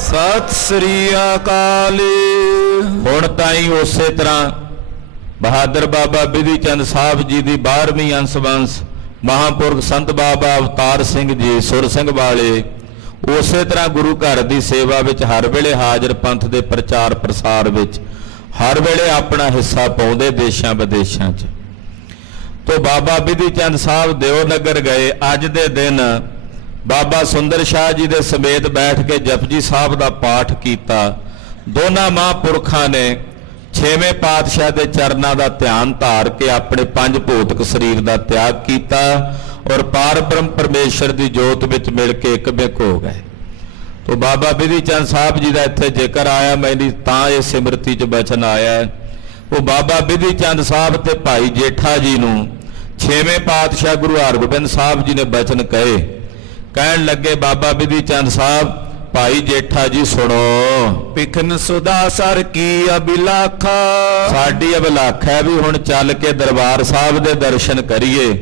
ਸਤਿ ਸ੍ਰੀ ਅਕਾਲ। ਹੁਣ ਤਾਈਂ ਉਸੇ ਤਰ੍ਹਾਂ ਬਹਾਦਰ ਬਾਬਾ ਬਿਧੀ ਚੰਦ ਸਾਹਿਬ ਜੀ ਦੀ 12ਵੀਂ ਅੰਸ਼-ਵੰਸ਼ ਮਹਾਂਪੁਰਖ ਸੰਤ ਬਾਬਾ ਅਵਤਾਰ ਸਿੰਘ ਜੀ ਸੁਰ ਸਿੰਘ ਵਾਲੇ ਉਸੇ ਤਰ੍ਹਾਂ ਗੁਰੂ ਘਰ ਦੀ ਸੇਵਾ ਵਿੱਚ ਹਰ ਵੇਲੇ ਹਾਜ਼ਰ, ਪੰਥ ਦੇ ਪ੍ਰਚਾਰ ਪ੍ਰਸਾਰ ਵਿੱਚ ਹਰ ਵੇਲੇ ਆਪਣਾ ਹਿੱਸਾ ਪਾਉਂਦੇ ਦੇਸ਼ਾਂ ਵਿਦੇਸ਼ਾਂ 'ਚ। ਤੋਂ ਬਾਬਾ ਬਿਧੀ ਚੰਦ ਸਾਹਿਬ ਦਿਓ ਨਗਰ ਗਏ। ਅੱਜ ਦੇ ਦਿਨ ਬਾਬਾ ਸੁੰਦਰ ਸ਼ਾਹ ਜੀ ਦੇ ਸਮੇਤ ਬੈਠ ਕੇ ਜਪਜੀ ਸਾਹਿਬ ਦਾ ਪਾਠ ਕੀਤਾ। ਦੋਨਾਂ ਮਹਾਂਪੁਰਖਾਂ ਨੇ ਛੇਵੇਂ ਪਾਤਸ਼ਾਹ ਦੇ ਚਰਨਾਂ ਦਾ ਧਿਆਨ ਧਾਰ ਕੇ ਆਪਣੇ ਪੰਜ ਭੌਤਿਕ ਸਰੀਰ ਦਾ ਤਿਆਗ ਕੀਤਾ ਔਰ ਪਾਰ ਬ੍ਰਹਮ ਪਰਮੇਸ਼ਰ ਦੀ ਜੋਤ ਵਿੱਚ ਮਿਲ ਕੇ ਇਕਮਿਕ ਹੋ ਗਏ। ਤੋ ਬਾਬਾ ਬਿਧੀ ਚੰਦ ਸਾਹਿਬ ਜੀ ਦਾ ਇੱਥੇ ਜ਼ਿਕਰ ਆਇਆ, ਮੇਰੀ ਤਾਂ ਇਹ ਸਿਮਰਤੀ 'ਚ ਬਚਨ ਆਇਆ। ਉਹ ਬਾਬਾ ਬਿਧੀ ਚੰਦ ਸਾਹਿਬ ਤੇ ਭਾਈ ਜੇਠਾ ਜੀ ਨੂੰ ਛੇਵੇਂ ਪਾਤਸ਼ਾਹ ਗੁਰੂ ਹਰਗੋਬਿੰਦ ਸਾਹਿਬ ਜੀ ਨੇ ਬਚਨ ਕਹੇ। ਕਹਿਣ ਲੱਗੇ ਬਾਬਾ ਬਿਧੀ ਚੰਦ ਸਾਹਿਬ ਭਾਈ ਜੇਠਾ ਜੀ ਸੁਣੋ, ਪਿਖਨ ਸੁਦਾ ਸਰ ਕੀ ਅਬਿਲਾਖਾ। ਸਾਡੀ ਅਬਿਲਾਖਾ ਹੈ ਵੀ ਹੁਣ ਚੱਲ ਕੇ ਦਰਬਾਰ ਸਾਹਿਬ ਦੇ ਦਰਸ਼ਨ ਕਰੀਏ,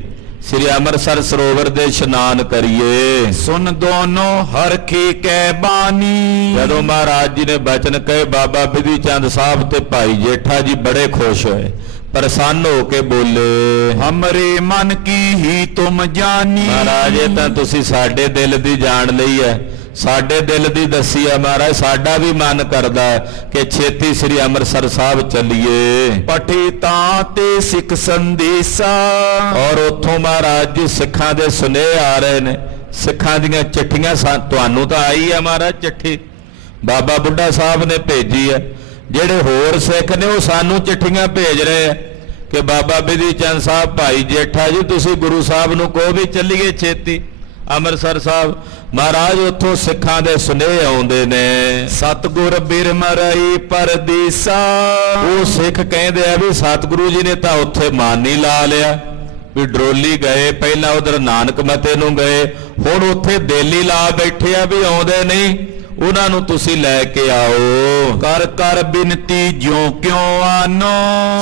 ਸ੍ਰੀ ਅੰਮ੍ਰਿਤਸਰ ਸਰੋਵਰ ਦੇ ਇਸ਼ਨਾਨ ਕਰੀਏ। ਸੁਨ ਦੋਨੋਂ ਹਰਖੀ ਕੈ ਬਾਣੀ। ਜਦੋਂ ਮਹਾਰਾਜ ਜੀ ਨੇ ਬਚਨ ਕਹੇ ਬਾਬਾ ਬਿਧੀ ਚੰਦ ਸਾਹਿਬ ਤੇ ਭਾਈ ਜੇਠਾ ਜੀ ਬੜੇ ਖੁਸ਼ ਹੋਏ, ਪ੍ਰਸੰਨ ਹੋ ਕੇ ਬੋਲੇ, ਹਮਰੇ ਮਨ ਕੀ ਹੀ ਤੁਮ ਜਾਨੀ। ਮਹਾਰਾਜ ਇਹ ਤਾਂ ਤੁਸੀਂ ਸਾਡੇ ਦਿਲ ਦੀ ਜਾਣ ਲਈ ਹੈ, ਸਾਡੇ ਦਿਲ ਦੀ ਦੱਸੀ ਹੈ ਮਹਾਰਾਜ। ਸਾਡਾ ਵੀ ਮਨ ਕਰਦਾ ਕਿ ਛੇਤੀ ਸ੍ਰੀ ਅੰਮ੍ਰਿਤਸਰ ਸਾਹਿਬ ਚੱਲੀਏ। ਪਠੇ ਤਾਂ ਤੇ ਸਿੱਖ ਸੰਦੇਸ਼ਾ। ਔਰ ਉੱਥੋਂ ਮਹਾਰਾਜ ਜੀ ਸਿੱਖਾਂ ਦੇ ਸੁਨੇਹੇ ਆ ਰਹੇ ਨੇ, ਸਿੱਖਾਂ ਦੀਆਂ ਚਿੱਠੀਆਂ। ਤੁਹਾਨੂੰ ਤਾਂ ਆਈ ਹੈ ਮਹਾਰਾਜ ਚਿੱਠੀ, ਬਾਬਾ ਬੁੱਢਾ ਸਾਹਿਬ ਨੇ ਭੇਜੀ ਹੈ। ਜਿਹੜੇ ਹੋਰ ਸਿੱਖ ਨੇ ਉਹ ਸਾਨੂੰ ਚਿੱਠੀਆਂ ਭੇਜ ਰਹੇ ਆ ਕਿ ਬਾਬਾ ਬਿਧੀ ਚੰਦ ਸਾਹਿਬ ਭਾਈ ਜੇਠਾ ਜੀ ਤੁਸੀਂ ਗੁਰੂ ਸਾਹਿਬ ਨੂੰ ਕਹੋ ਵੀ ਚੱਲੀਏ ਛੇਤੀ, ਅੰਮ੍ਰਿਤਸਰ ਸਾਹਿਬ ਮਹਾਰਾਜ ਉੱਥੋਂ ਸਿੱਖਾਂ ਦੇ ਸੁਨੇਹੇ ਆਉਂਦੇ ਨੇ। ਸਤਿਗੁਰ ਬਿਰਮਰਈ ਪਰਦੀਸਾ। ਉਹ ਸਿੱਖ ਕਹਿੰਦੇ ਆ ਵੀ ਸਤਿਗੁਰੂ ਜੀ ਨੇ ਤਾਂ ਉੱਥੇ ਮਾਨੀ ਲਾ ਲਿਆ, ਵੀ ਡਰੋਲੀ ਗਏ, ਪਹਿਲਾਂ ਉਧਰ ਨਾਨਕ ਮਤੇ ਨੂੰ ਗਏ, ਹੁਣ ਉੱਥੇ ਦੇਲੀ ਲਾ ਬੈਠੇ ਆ ਵੀ ਆਉਂਦੇ ਨਹੀਂ, ਉਹਨਾਂ ਨੂੰ ਤੁਸੀਂ ਲੈ ਕੇ ਆਓ। ਕਰ ਕਰ ਬਿਨਤੀ ਜਿਉ ਕਿਉ ਆਨੋ।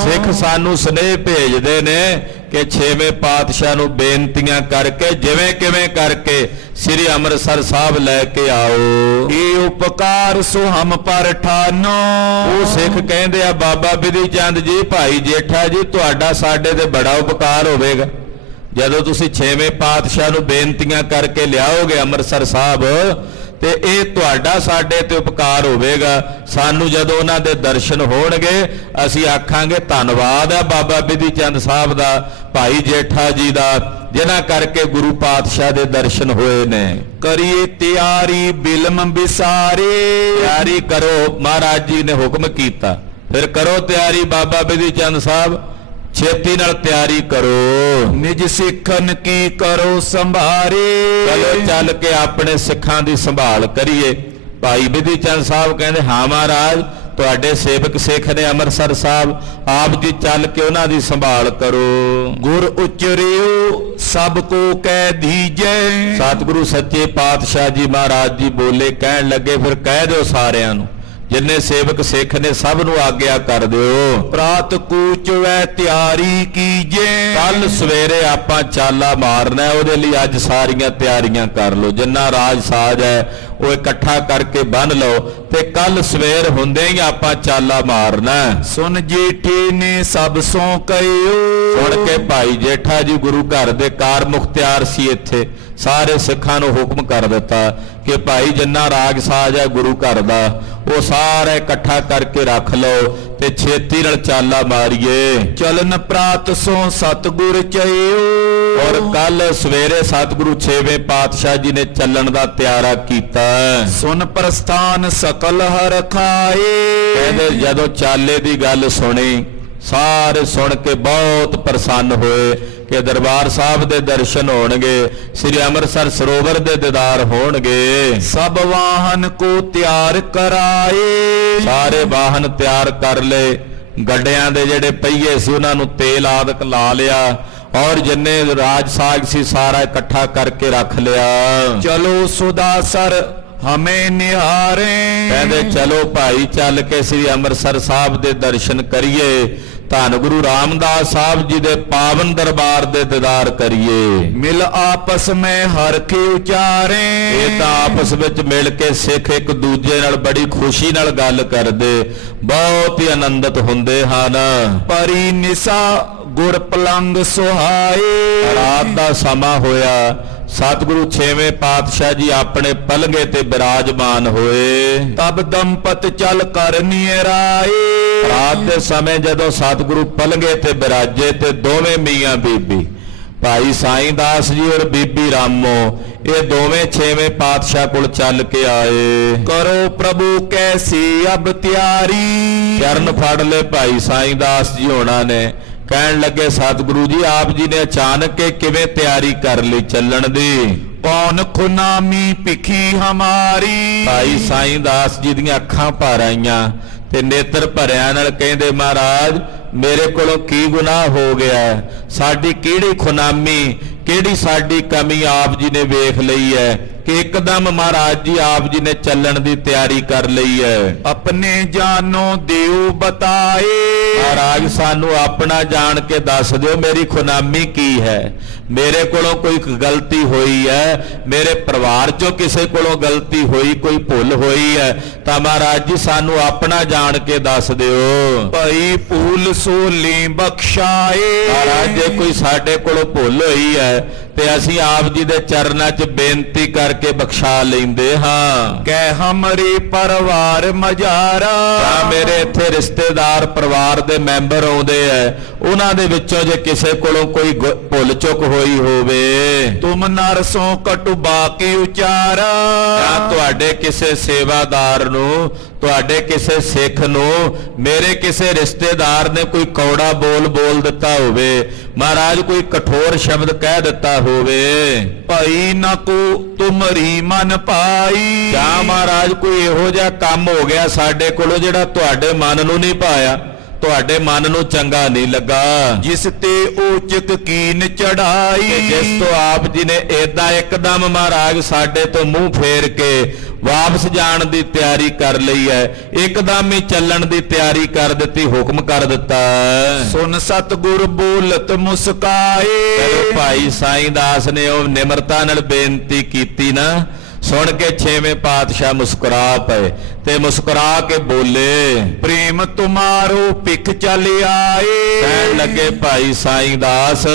ਸਿੱਖ ਸਾਨੂੰ ਸੁਨੇਹੇ ਭੇਜਦੇ ਨੇ ਕਿ 6ਵੇਂ ਪਾਤਸ਼ਾਹ ਨੂੰ ਬੇਨਤੀਆਂ ਕਰਕੇ ਜਿਵੇਂ ਕਿਵੇਂ ਕਰਕੇ ਸ੍ਰੀ ਅੰਮ੍ਰਿਤਸਰ ਸਾਹਿਬ ਲੈ ਕੇ ਆਓ। ਇਹ ਉਪਕਾਰ ਸੋ ਹਮ ਪਰ ਠਾਨੋ। ਉਹ ਸਿੱਖ ਕਹਿੰਦੇ ਆ ਬਾਬਾ ਬਿਧੀ ਚੰਦ ਜੀ, ਭਾਈ ਜੇਠਾ ਜੀ, ਤੁਹਾਡਾ ਸਾਡੇ ਤੇ ਬੜਾ ਉਪਕਾਰ ਹੋਵੇਗਾ ਜਦੋਂ ਤੁਸੀਂ 6ਵੇਂ ਪਾਤਸ਼ਾਹ ਨੂੰ ਬੇਨਤੀਆਂ ਕਰਕੇ ਲਿਆਓਗੇ ਅੰਮ੍ਰਿਤਸਰ ਸਾਹਿਬ, ਤੇ ਇਹ ਤੁਹਾਡਾ ਸਾਡੇ ਤੇ ਉਪਕਾਰ ਹੋਵੇਗਾ। ਸਾਨੂੰ ਜਦੋਂ ਉਹਨਾਂ ਦੇ ਦਰਸ਼ਨ ਹੋਣਗੇ ਅਸੀਂ ਆਖਾਂਗੇ ਧੰਨਵਾਦ ਹੈ ਬਾਬਾ ਬਿਧੀ ਚੰਦ ਸਾਹਿਬ ਦਾ, ਭਾਈ ਜੇਠਾ ਜੀ ਦਾ, ਜਿਨ੍ਹਾਂ ਕਰਕੇ ਗੁਰੂ ਪਾਤਸ਼ਾਹ ਦੇ ਦਰਸ਼ਨ ਹੋਏ ਨੇ। ਕਰੀਏ ਤਿਆਰੀ ਬਿਲਮ ਬਿਸਾਰੇ। ਤਿਆਰੀ ਕਰੋ, ਮਹਾਰਾਜ ਜੀ ਨੇ ਹੁਕਮ ਕੀਤਾ, ਫਿਰ ਕਰੋ ਤਿਆਰੀ। ਬਾਬਾ ਬਿਧੀ ਚੰਦ ਸਾਹਿਬ ਛੇਤੀ ਨਾਲ ਤਿਆਰੀ ਕਰੋ। ਨਿਜ ਸਿੱਖਨ ਕੀ ਕਰੋ ਸੰਭਾਰੇ। ਚਲੋ ਚੱਲ ਕੇ ਆਪਣੇ ਸਿੱਖਾਂ ਦੀ ਸੰਭਾਲ ਕਰੀਏ। ਭਾਈ ਬਿਧੀ ਚੰਦ ਸਾਹਿਬ ਕਹਿੰਦੇ ਹਾਂ ਮਹਾਰਾਜ, ਤੁਹਾਡੇ ਸੇਵਕ ਸਿੱਖ ਨੇ ਅੰਮ੍ਰਿਤਸਰ ਸਾਹਿਬ, ਆਪ ਜੀ ਚੱਲ ਕੇ ਉਹਨਾਂ ਦੀ ਸੰਭਾਲ ਕਰੋ। ਗੁਰ ਉਚਰਿਓ ਸਭ ਕੋ ਕਹਿ ਦੀਜੈ। ਸਤਿਗੁਰੂ ਸੱਚੇ ਪਾਤਸ਼ਾਹ ਜੀ ਮਹਾਰਾਜ ਜੀ ਬੋਲੇ, ਕਹਿਣ ਲੱਗੇ ਫਿਰ ਕਹਿ ਦਿਓ ਸਾਰਿਆਂ ਨੂੰ, ਜਿੰਨੇ ਸੇਵਕ ਸਿੱਖ ਨੇ ਸਭ ਨੂੰ ਆਗਿਆ ਕਰ ਦਿਓ। ਪ੍ਰਾਤ ਕੂਚ ਵੈ ਤਿਆਰੀ ਕੀਜੇ। ਕੱਲ ਸਵੇਰੇ ਆਪਾਂ ਚਾਲਾ ਮਾਰਨਾ, ਉਹਦੇ ਲਈ ਅੱਜ ਸਾਰੀਆਂ ਤਿਆਰੀਆਂ ਕਰ ਲਓ। ਜਿੰਨਾ ਰਾਜ ਸਾਜ ਹੈ ਉਹ ਇਕੱਠਾ ਕਰਕੇ ਬੰਨ ਲਓ, ਤੇ ਕੱਲ ਸਵੇਰ ਹੁੰਦੇ ਹੀ ਆਪਾਂ ਚਾਲਾ ਮਾਰਨਾ। ਸੁਨ ਜੇਠੇ ਨੇ ਸਭ ਸੋ ਕਹਿਓ। ਸੁਣ ਕੇ ਭਾਈ ਜੇਠਾ ਜੀ ਗੁਰੂ ਘਰ ਦੇ ਕਾਰ ਮੁਖਤਿਆਰ ਸੀ, ਇੱਥੇ ਸਾਰੇ ਸਿੱਖਾਂ ਨੂੰ ਹੁਕਮ ਕਰ ਦਿੱਤਾ ਕਿ ਭਾਈ ਜਿੰਨਾ ਰਾਗ ਸਾਜ ਹੈ ਗੁਰੂ ਘਰ ਦਾ ਉਹ ਸਾਰਾ ਇਕੱਠਾ ਕਰਕੇ ਰੱਖ ਲਓ ਤੇ ਛੇਤੀ ਨਾਲ ਚਾਲਾ ਮਾਰੀਏ। ਚਲਨ ਪ੍ਰਾਤ ਸੋ ਸਤਿਗੁਰ ਚਇਓ। ਔਰ ਕੱਲ ਸਵੇਰੇ ਸਤਿਗੁਰੂ 6ਵੇਂ ਪਾਤਸ਼ਾਹ ਜੀ ਨੇ ਚੱਲਣ ਦਾ ਤਿਆਰਾ ਕੀਤਾ। ਸੁਨ ਪ੍ਰਸਥਾਨ ਸਕਲ ਹਰ ਖਾਏ। ਕਹਿੰਦੇ ਜਦੋਂ ਚਾਲੇ ਦੀ ਗੱਲ ਸੁਣੀ, ਸਾਰੇ ਸੁਣ ਕੇ ਬਹੁਤ ਪ੍ਰਸੰਨ ਹੋਏ ਕਿ ਦਰਬਾਰ ਸਾਹਿਬ ਦੇ ਦਰਸ਼ਨ ਹੋਣਗੇ, ਸ੍ਰੀ ਅੰਮ੍ਰਿਤਸਰ ਸਰੋਵਰ ਦੇ ਦੀਦਾਰ ਹੋਣਗੇ। ਸਭ ਵਾਹਨ ਕੋ ਤਿਆਰ ਕਰਾਏ। ਸਾਰੇ ਵਾਹਨ ਤਿਆਰ ਕਰ ਲਏ, ਗੱਡਿਆਂ ਦੇ ਜਿਹੜੇ ਪਹੀਏ ਸੀ ਉਹਨਾਂ ਨੂੰ ਤੇਲ ਆਦਿਕ ਲਾ ਲਿਆ, ਔਰ ਜਿੰਨੇ ਰਾਜ ਸਾਗ ਸੀ ਸਾਰਾ ਇਕੱਠਾ ਕਰਕੇ ਰੱਖ ਲਿਆ। ਚਲੋ ਸੁਦਾਸਰ ਹਮੇ ਨਿਹਾਰੇ। ਕਹਿੰਦੇ ਚਲੋ ਭਾਈ ਚੱਲ ਕੇ ਸ੍ਰੀ ਅੰਮ੍ਰਿਤਸਰ ਸਾਹਿਬ ਦੇ ਦਰਸ਼ਨ ਕਰੀਏ, ਧੰਨ ਗੁਰੂ ਰਾਮਦਾਸ ਸਾਹਿਬ ਜੀ ਦੇ ਪਾਵਨ ਦਰਬਾਰ ਦੇ ਦੀਦਾਰ ਕਰੀਏ। ਮਿਲ ਆਪਸ ਮੈਂ ਹਰ ਕੇ ਉਚਾਰੇ। ਇਹ ਤਾਂ ਆਪਸ ਵਿੱਚ ਮਿਲ ਕੇ ਸਿੱਖ ਇੱਕ ਦੂਜੇ ਨਾਲ ਬੜੀ ਖੁਸ਼ੀ ਨਾਲ ਗੱਲ ਕਰਦੇ, ਬਹੁਤ ਹੀ ਆਨੰਦਿਤ ਹੁੰਦੇ ਹਨ। ਪਰੀ ਨਿਸਾ ਗੁਰ ਪਲੰਗ ਸੁਹਾਏ। ਰਾਤ ਦਾ ਸਮਾਂ ਹੋਇਆ, ਸਤਿਗੁਰੂ 6ਵੇਂ ਪਾਤਸ਼ਾਹ ਜੀ ਆਪਣੇ ਪਲੰਘੇ ਤੇ ਬਿਰਾਜਮਾਨ ਹੋਏ। ਤਬ ਦੰਪਤ ਚਲ ਕਰ ਨਿਰਾਏ। ਰਾਤ ਦੇ ਸਮੇਂ ਜਦੋਂ ਸਤਿਗੁਰੂ ਪਲੰਘੇ ਤੇ ਬਿਰਾਜੇ ਤੇ ਦੋਵੇਂ ਮੀਆਂ ਬੀਬੀ, ਭਾਈ ਸਾਈਂ ਦਾਸ ਜੀ ਔਰ ਬੀਬੀ ਰਾਮੋ, ਇਹ ਦੋਵੇਂ 6ਵੇਂ ਪਾਤਸ਼ਾਹ ਕੋਲ ਚੱਲ ਕੇ ਆਏ। ਕਰੋ ਪ੍ਰਭੂ ਕੈਸੀ ਅਬ ਤਿਆਰੀ। ਚਰਨ ਫੜ ਲਏ ਭਾਈ ਸਾਈਂ ਦਾਸ ਜੀ ਹੋਣਾ ਨੇ, ਕਹਿਣ ਲੱਗੇ ਸਤਿਗੁਰੂ ਜੀ ਆਪ ਜੀ ਨੇ ਅਚਾਨਕ ਕਿਵੇਂ ਤਿਆਰੀ ਕਰ ਲਈ ਚੱਲਣ ਦੀ। ਕੌਣ ਖੁਨਾਮੀ ਭਿਖੀ ਹਮਾਰੀ। ਭਾਈ ਸਾਈਂ ਦਾਸ ਜੀ ਦੀਆਂ ਅੱਖਾਂ ਭਰ ਆਈਆਂ ਤੇ ਨੇਤਰ ਭਰਿਆ ਨਾਲ ਕਹਿੰਦੇ ਮਹਾਰਾਜ ਮੇਰੇ ਕੋਲੋਂ ਕੀ ਗੁਨਾਹ ਹੋ ਗਿਆ, ਸਾਡੀ ਕਿਹੜੀ ਖੁਨਾਮੀ, ਕਿਹੜੀ ਸਾਡੀ ਕਮੀ ਆਪ ਜੀ ਨੇ ਵੇਖ ਲਈ ਹੈ ਕਿ ਇੱਕਦਮ ਮਹਾਰਾਜ ਜੀ ਆਪ ਜੀ ਨੇ ਚੱਲਣ ਦੀ ਤਿਆਰੀ ਕਰ ਲਈ ਹੈ। ਆਪਣੇ ਜਾਨੋ ਦਿਓ ਬਤਾਏ। ਮਹਾਰਾਜ ਸਾਨੂੰ ਆਪਣਾ ਜਾਣ ਕੇ ਦੱਸ ਦਿਓ ਮੇਰੀ ਖੁਨਾਮੀ ਕੀ ਹੈ, ਮੇਰੇ ਕੋਲੋਂ ਕੋਈ ਗਲਤੀ ਹੋਈ ਹੈ, ਮੇਰੇ ਪਰਿਵਾਰ ਚੋਂ ਕਿਸੇ ਕੋਲੋਂ ਗਲਤੀ ਹੋਈ, ਕੋਈ ਭੁੱਲ ਹੋਈ ਹੈ ਤਾਂ ਮਹਾਰਾਜ ਜੀ ਸਾਨੂੰ ਆਪਣਾ ਜਾਣ ਕੇ ਦੱਸ ਦਿਓ। ਭਾਈ ਭੂਲ ਸੋਲੀ ਬਖਸ਼ਾਏ। ਮਹਾਰਾਜ ਜੇ ਕੋਈ ਸਾਡੇ ਕੋਲੋਂ ਭੁੱਲ ਹੋਈ ਹੈ ਤੇ ਅਸੀਂ ਆਪ ਜੀ ਦੇ ਚਰਨਾਂ 'ਚ ਬੇਨਤੀ ਕਰਕੇ ਬਖਸ਼ਾ ਲੈਂਦੇ ਹਾਂ। ਕਹਿ ਹਮਰੇ ਪਰਿਵਾਰ ਮਜਾਰਾ। ਤਾਂ ਮੇਰੇ ਇੱਥੇ ਰਿਸ਼ਤੇਦਾਰ ਪਰਿਵਾਰ ਦੇ ਮੈਂਬਰ ਆਉਂਦੇ ਐ, ਉਹਨਾਂ ਦੇ ਵਿੱਚੋਂ ਜੇ ਕਿਸੇ ਕੋਲੋਂ ਕੋਈ ਭੁੱਲ ਚੁੱਕ ਹੋਈ ਹੋਵੇ, ਤੁਮ ਨਰਸੋਂ ਕਟੁਬਾ ਕੇ ਉਚਾਰਾ। ਜਾਂ ਤੁਹਾਡੇ ਕਿਸੇ ਸੇਵਾਦਾਰ ਨੂੰ ਤੁਹਾਡੇ ਕਿਸੇ ਸਿੱਖ ਨੂੰ ਮੇਰੇ ਕਿਸੇ ਰਿਸ਼ਤੇਦਾਰ ਨੇ ਕੋਈ ਕੌੜਾ ਬੋਲ ਦਿੱਤਾ ਹੋਵੇ, ਮਹਾਰਾਜ ਕੋਈ ਕਠੋਰ ਸ਼ਬਦ ਕਹਿ ਦਿੱਤਾ ਹੋਵੇ, ਭਾਈ ਨਾ ਕੋ ਤੁਮਰੀ ਮਨ ਪਾਈ, ਜਾਂ ਮਹਾਰਾਜ ਕੋਈ ਇਹੋ ਜਿਹਾ ਕੰਮ ਹੋ ਗਿਆ ਸਾਡੇ ਕੋਲੋਂ ਜਿਹੜਾ ਤੁਹਾਡੇ ਮਨ ਨੂੰ ਨਹੀਂ ਭਾਇਆ, ਤੁਹਾਡੇ ਮਨ ਨੂੰ ਚੰਗਾ ਨਹੀਂ ਲੱਗਾ, ਜਿਸ ਤੇ ਓਚਕ ਕੀਨ ਚੜਾਈ, ਜਿਸ ਤੋਂ ਆਪ ਜੀ ਨੇ ਏਦਾਂ ਇੱਕਦਮ ਮਹਾਰਾਜ ਸਾਡੇ ਤੋਂ ਮੂੰਹ ਫੇਰ ਕੇ ਵਾਪਸ ਜਾਣ ਦੀ ਤਿਆਰੀ ਕਰ ਲਈ ਹੈ, ਇੱਕਦਮ ਹੀ ਚੱਲਣ ਦੀ ਤਿਆਰੀ ਕਰ ਦਿੱਤੀ, ਹੁਕਮ ਕਰ ਦਿੱਤਾ। ਸੁਨ ਸਤਿਗੁਰ ਬੋਲਤ ਮੁਸਕਾਏ, ਜਦੋਂ ਭਾਈ ਸਾਈਂ ਦਾਸ ਨੇ ਉਹ ਨਿਮਰਤਾ ਨਾਲ ਬੇਨਤੀ ਕੀਤੀ ਨਾ, ਸੁਣ ਕੇ ਛੇਵੇਂ ਪਾਤਸ਼ਾਹ ਮੁਸਕਰਾ ਪਏ ਤੇ ਮੁਸਕਰਾ ਕੇ ਬੋਲੇ, ਪ੍ਰੇਮ ਤੁਮਾਰੋ ਭਿਖ ਚੱਲ ਆਏ। ਕਹਿਣ ਲੱਗੇ ਭਾਈ ਸਾਈਂ ਦਾਸ,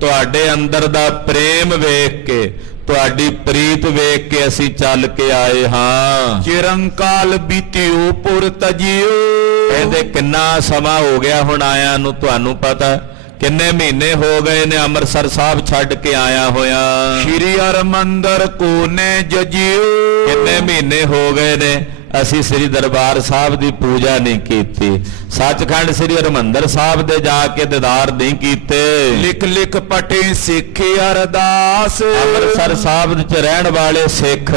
ਤੁਹਾਡੇ ਅੰਦਰ ਦਾ ਪ੍ਰੇਮ ਵੇਖ ਕੇ, ਤੁਹਾਡੀ ਪ੍ਰੀਤ ਵੇਖ ਕੇ ਅਸੀਂ ਚੱਲ ਕੇ ਆਏ ਹਾਂ। ਚਿਰੰਕਾਲ ਬੀਤਿਓ ਪੁਰ ਤਜਿਓ, ਇਹਦੇ ਕਿੰਨਾ ਸਮਾਂ ਹੋ ਗਿਆ ਹੁਣ ਆਇਆ ਨੂੰ, ਤੁਹਾਨੂੰ ਪਤਾ ਕਿੰਨੇ ਮਹੀਨੇ ਹੋ ਗਏ ਨੇ ਅੰਮ੍ਰਿਤਸਰ ਸਾਹਿਬ ਛੱਡ ਕੇ ਆਇਆ ਹੋਇਆ। ਸ਼੍ਰੀ ਹਰਿਮੰਦਰ ਕੋਨੇ ਜਜਿਓ, ਕਿੰਨੇ ਮਹੀਨੇ ਹੋ ਗਏ ਨੇ ਅਸੀਂ ਸ੍ਰੀ ਦਰਬਾਰ ਸਾਹਿਬ ਦੀ ਪੂਜਾ ਨਹੀਂ ਕੀਤੀ, ਸੱਚਖੰਡ ਸ੍ਰੀ ਹਰਿਮੰਦਰ ਸਾਹਿਬ ਦੇ ਜਾ ਕੇ ਦੀਦਾਰ ਨਹੀਂ ਕੀਤੇ। ਲਿਖ ਲਿਖ ਪਟੇ ਸਿੱਖ ਅਰਦਾਸ, ਅੰਮ੍ਰਿਤਸਰ ਸਾਹਿਬ ਵਿੱਚ ਰਹਿਣ ਵਾਲੇ ਸਿੱਖ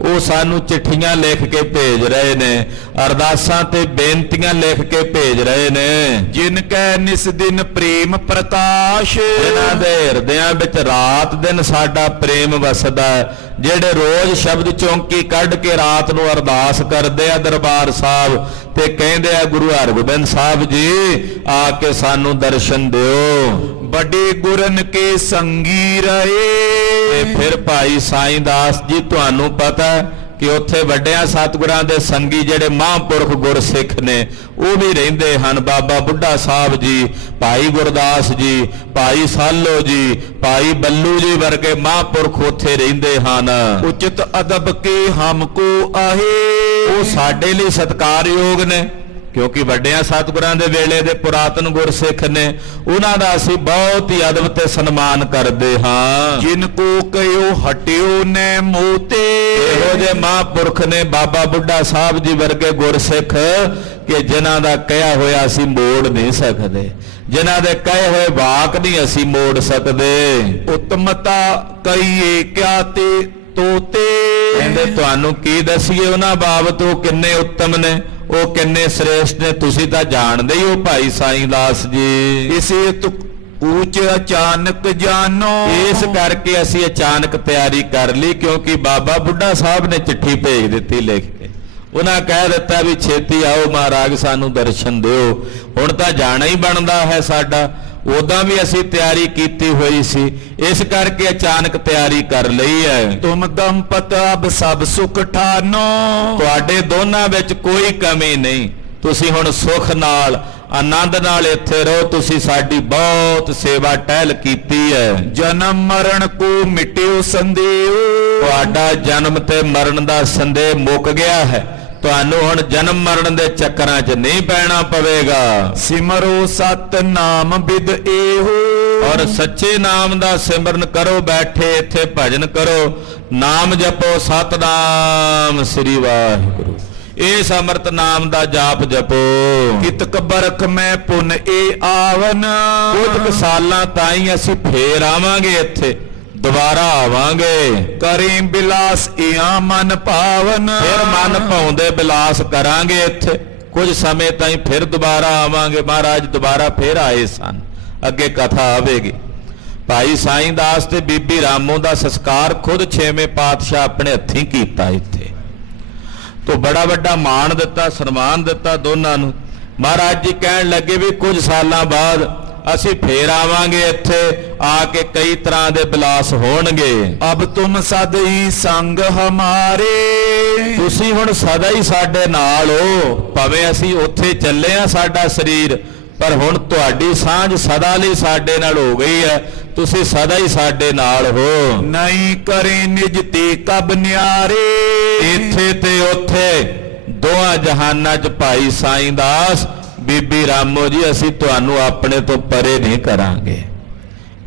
ਉਹ ਸਾਨੂੰ ਚਿੱਠੀਆਂ ਲਿਖ ਕੇ ਭੇਜ ਰਹੇ ਨੇ, ਅਰਦਾਸਾਂ ਤੇ ਬੇਨਤੀਆਂ ਲਿਖ ਕੇ ਭੇਜ ਰਹੇ ਨੇ। ਜਿਨ ਕੈ ਨਿਸ ਦਿਨ ਪ੍ਰੇਮ ਪ੍ਰਕਾਸ਼, ਜਿਨ੍ਹਾਂ ਦੇ ਹਿਰਦਿਆਂ ਵਿੱਚ ਰਾਤ ਦਿਨ ਸਾਡਾ ਪ੍ਰੇਮ ਵਸਦਾ, ਜਿਹੜੇ ਰੋਜ਼ ਸ਼ਬਦ ਚੌਂਕੀ ਕੱਢ ਕੇ ਰਾਤ ਨੂੰ ਅਰਦਾਸ ਕਰਦੇ ਆ ਦਰਬਾਰ ਸਾਹਿਬ ਤੇ ਕਹਿੰਦੇ ਆ ਗੁਰੂ ਹਰਗੋਬਿੰਦ ਸਾਹਿਬ ਜੀ ਆ ਕੇ ਸਾਨੂੰ ਦਰਸ਼ਨ ਦਿਓ। ਵੱਡੇ ਗੁਰਨ ਕੇ ਸੰਗੀ ਰਹੇ, ਤੇ ਫਿਰ ਭਾਈ ਸਾਈਂ ਦਾਸ ਜੀ ਤੁਹਾਨੂੰ ਪਤਾ ਕਿ ਉੱਥੇ ਵੱਡਿਆਂ ਸਤਿਗੁਰਾਂ ਦੇ ਸੰਗੀ ਜਿਹੜੇ ਮਹਾਂਪੁਰਖ ਗੁਰਸਿੱਖ ਨੇ ਉਹ ਵੀ ਰਹਿੰਦੇ ਹਨ। ਬਾਬਾ ਬੁੱਢਾ ਸਾਹਿਬ ਜੀ, ਭਾਈ ਗੁਰਦਾਸ ਜੀ, ਭਾਈ ਸਾਲੋ ਜੀ, ਭਾਈ ਬੱਲੂ ਜੀ ਵਰਗੇ ਮਹਾਂਪੁਰਖ ਉੱਥੇ ਰਹਿੰਦੇ ਹਨ। ਉਚਿਤ ਅਦਬ ਕੇ ਹਮਕੋ ਆਹੇ, ਉਹ ਸਾਡੇ ਲਈ ਸਤਿਕਾਰਯੋਗ ਨੇ ਕਿਉਂਕਿ ਵੱਡਿਆਂ ਸਤਿਗੁਰਾਂ ਦੇ ਵੇਲੇ ਦੇ ਪੁਰਾਤਨ ਗੁਰਸਿੱਖ ਨੇ, ਉਹਨਾਂ ਦਾ ਅਸੀਂ ਬਹੁਤ ਹੀ ਅਦਬ ਤੇ ਸਨਮਾਨ ਕਰਦੇ ਹਾਂ। ਜਿਨ ਕੋ ਕਹਿਓ ਹਟਿਓ ਨੇ ਮੋਤੇ, ਇਹੋ ਜਿਹੇ ਮਹਾਂਪੁਰਖ ਨੇ ਬਾਬਾ ਬੁੱਢਾ ਸਾਹਿਬ ਜੀ ਵਰਗੇ ਗੁਰਸਿੱਖ ਕਿ ਜਿਨ੍ਹਾਂ ਦਾ ਕਹਿਆ ਹੋਇਆ ਅਸੀਂ ਮੋੜ ਨਹੀਂ ਸਕਦੇ, ਜਿਨ੍ਹਾਂ ਦੇ ਕਹੇ ਹੋਏ ਵਾਕ ਨਹੀਂ ਅਸੀਂ ਮੋੜ ਸਕਦੇ। ਉਤਮਤਾ ਕਹੀਏ ਕਿਆ ਤੇ ਤੋਤੇ, ਕਹਿੰਦੇ ਤੁਹਾਨੂੰ ਕੀ ਦਸੀਏ ਉਹਨਾਂ ਬਾਬਤ, ਉਹ ਕਿੰਨੇ ਉੱਤਮ ਨੇ, ਉਹ ਕਿੰਨੇ ਸ੍ਰੇਸ਼ਟ ਨੇ, ਤੁਸੀਂ ਤਾਂ ਜਾਣਦੇ ਹੀ ਹੋ ਭਾਈ ਸਾਈਂ ਦਾਸ ਜੀ। ਇਸੇ ਊਚ ਅਚਾਨਕ ਜਾਨੋ, ਇਸ ਕਰਕੇ ਅਸੀਂ ਅਚਾਨਕ ਤਿਆਰੀ ਕਰ ਲਈ ਕਿਉਂਕਿ ਬਾਬਾ ਬੁੱਢਾ ਸਾਹਿਬ ਨੇ ਚਿੱਠੀ ਭੇਜ ਦਿੱਤੀ ਲਿਖ ਕੇ, ਉਹਨਾਂ ਕਹਿ ਦਿੱਤਾ ਵੀ ਛੇਤੀ ਆਓ ਮਹਾਰਾਜ ਸਾਨੂੰ ਦਰਸ਼ਨ ਦਿਓ। ਹੁਣ ਤਾਂ ਜਾਣਾ ਹੀ ਬਣਦਾ ਹੈ ਸਾਡਾ, ਉਦਾਂ ਵੀ ਅਸੀਂ ਤਿਆਰੀ ਕੀਤੀ ਹੋਈ ਸੀ, ਇਸ ਕਰਕੇ ਅਚਾਨਕ ਤਿਆਰੀ ਕਰ ਲਈ ਹੈ। ਤੁਮ ਦੰਪਤ ਅਬ ਸਭ ਸੁਖ ਠਾਨੋ, ਤੁਹਾਡੇ ਦੋਨਾਂ ਵਿੱਚ ਕੋਈ ਕਮੀ ਨਹੀਂ, ਤੁਸੀਂ ਹੁਣ ਸੁਖ ਨਾਲ ਆਨੰਦ ਨਾਲ ਇੱਥੇ ਰਹੋ, ਤੁਸੀਂ ਸਾਡੀ ਬਹੁਤ ਸੇਵਾ ਟਹਿਲ ਕੀਤੀ ਹੈ। ਜਨਮ ਮਰਨ ਕੋ ਮਿਟਿਓ ਸੰਦੇਹ, ਤੁਹਾਡਾ ਜਨਮ ਤੇ ਮਰਨ ਦਾ ਸੰਦੇਹ ਮੁੱਕ ਗਿਆ ਹੈ, ਤੁਹਾਨੂੰ ਹੁਣ ਜਨਮ ਮਰਨ ਦੇ ਚੱਕਰਾਂ 'ਚ ਨਹੀਂ ਪੈਣਾ ਪਵੇਗਾ। ਸਿਮਰੋ ਸਤ ਨਾਮ ਬਿਦ ਏਹੋ, ਔਰ ਸੱਚੇ ਨਾਮ ਦਾ ਸਿਮਰਨ ਕਰੋ, ਬੈਠੇ ਇੱਥੇ ਭਜਨ ਕਰੋ, ਨਾਮ ਜਪੋ ਸਤਨਾਮ ਸ੍ਰੀ ਵਾਹਿਗੁਰੂ, ਇਸ ਅੰਮ੍ਰਿਤ ਨਾਮ ਦਾ ਜਾਪ ਜਪੋ। ਕਿਤਕ ਬਰਖ ਮੈਂ ਪੁਨ ਏ ਆਵਨ, ਕੁਝ ਸਾਲਾਂ ਤਾਈਂ ਅਸੀਂ ਫੇਰ ਆਵਾਂਗੇ ਇੱਥੇ, ਦੁਬਾਰਾ ਆਵਾਂਗੇ। ਕਰੇ ਬਿਲਾਸ ਇਆ ਮਨ ਭਾਵਨ, ਫਿਰ ਮਨ ਭਾਉਂਦੇ ਬਿਲਾਸ ਕਰਾਂਗੇ ਇੱਥੇ, ਕੁਝ ਸਮੇਂ ਤਾਈਂ ਫਿਰ ਦੁਬਾਰਾ ਆਵਾਂਗੇ। ਮਹਾਰਾਜ ਦੁਬਾਰਾ ਫਿਰ ਆਏ ਸਨ, ਅੱਗੇ ਕਥਾ ਆਵੇਗੀ। ਭਾਈ ਸਾਈਂ ਦਾਸ ਤੇ ਬੀਬੀ ਰਾਮੋ ਦਾ ਸੰਸਕਾਰ ਖੁਦ ਛੇਵੇਂ ਪਾਤਸ਼ਾਹ ਆਪਣੇ ਹੱਥੀਂ ਕੀਤਾ ਇੱਥੇ, ਤੋਂ ਬੜਾ ਵੱਡਾ ਮਾਣ ਦਿੱਤਾ, ਸਨਮਾਨ ਦਿੱਤਾ ਦੋਨਾਂ ਨੂੰ। ਮਹਾਰਾਜ ਜੀ ਕਹਿਣ ਲੱਗੇ ਵੀ ਕੁਝ ਸਾਲਾਂ ਬਾਅਦ ਅਸੀਂ ਫੇਰ ਆਵਾਂਗੇ ਇੱਥੇ, ਆ ਕੇ ਕਈ ਤਰ੍ਹਾਂ ਦੇ ਬਿਲਾਸ ਹੋਣਗੇ। ਅਬ ਤੁਮ ਸਦ ਹੀ ਸੰਗ ਹਮਾਰੇ, ਤੁਸੀਂ ਹੁਣ ਸਦਾ ਹੀ ਸਾਡੇ ਨਾਲ ਹੋ, ਭਾਵੇਂ ਅਸੀਂ ਉੱਥੇ ਚੱਲੇ ਆ ਸਾਡਾ ਸਰੀਰ, ਪਰ ਹੁਣ ਤੁਹਾਡੀ ਸਾਂਝ ਸਦਾ ਲਈ ਸਾਡੇ ਨਾਲ ਹੋ ਗਈ ਹੈ, ਤੁਸੀਂ ਸਦਾ ਹੀ ਸਾਡੇ ਨਾਲ ਹੋ। ਨਹੀਂ ਕਰੇ ਨਿਜ ਤੇ ਕਬ ਨਿਆਰੇ, ਇੱਥੇ ਤੇ ਉੱਥੇ ਦੋਹਾਂ ਜਹਾਨਾਂ 'ਚ ਭਾਈ ਸਾਈਂ ਦਾਸ ਬੀਬੀ ਰਾਮੋ ਜੀ ਅਸੀਂ ਤੁਹਾਨੂੰ ਆਪਣੇ ਤੋਂ ਪਰੇ ਨਹੀਂ ਕਰਾਂਗੇ,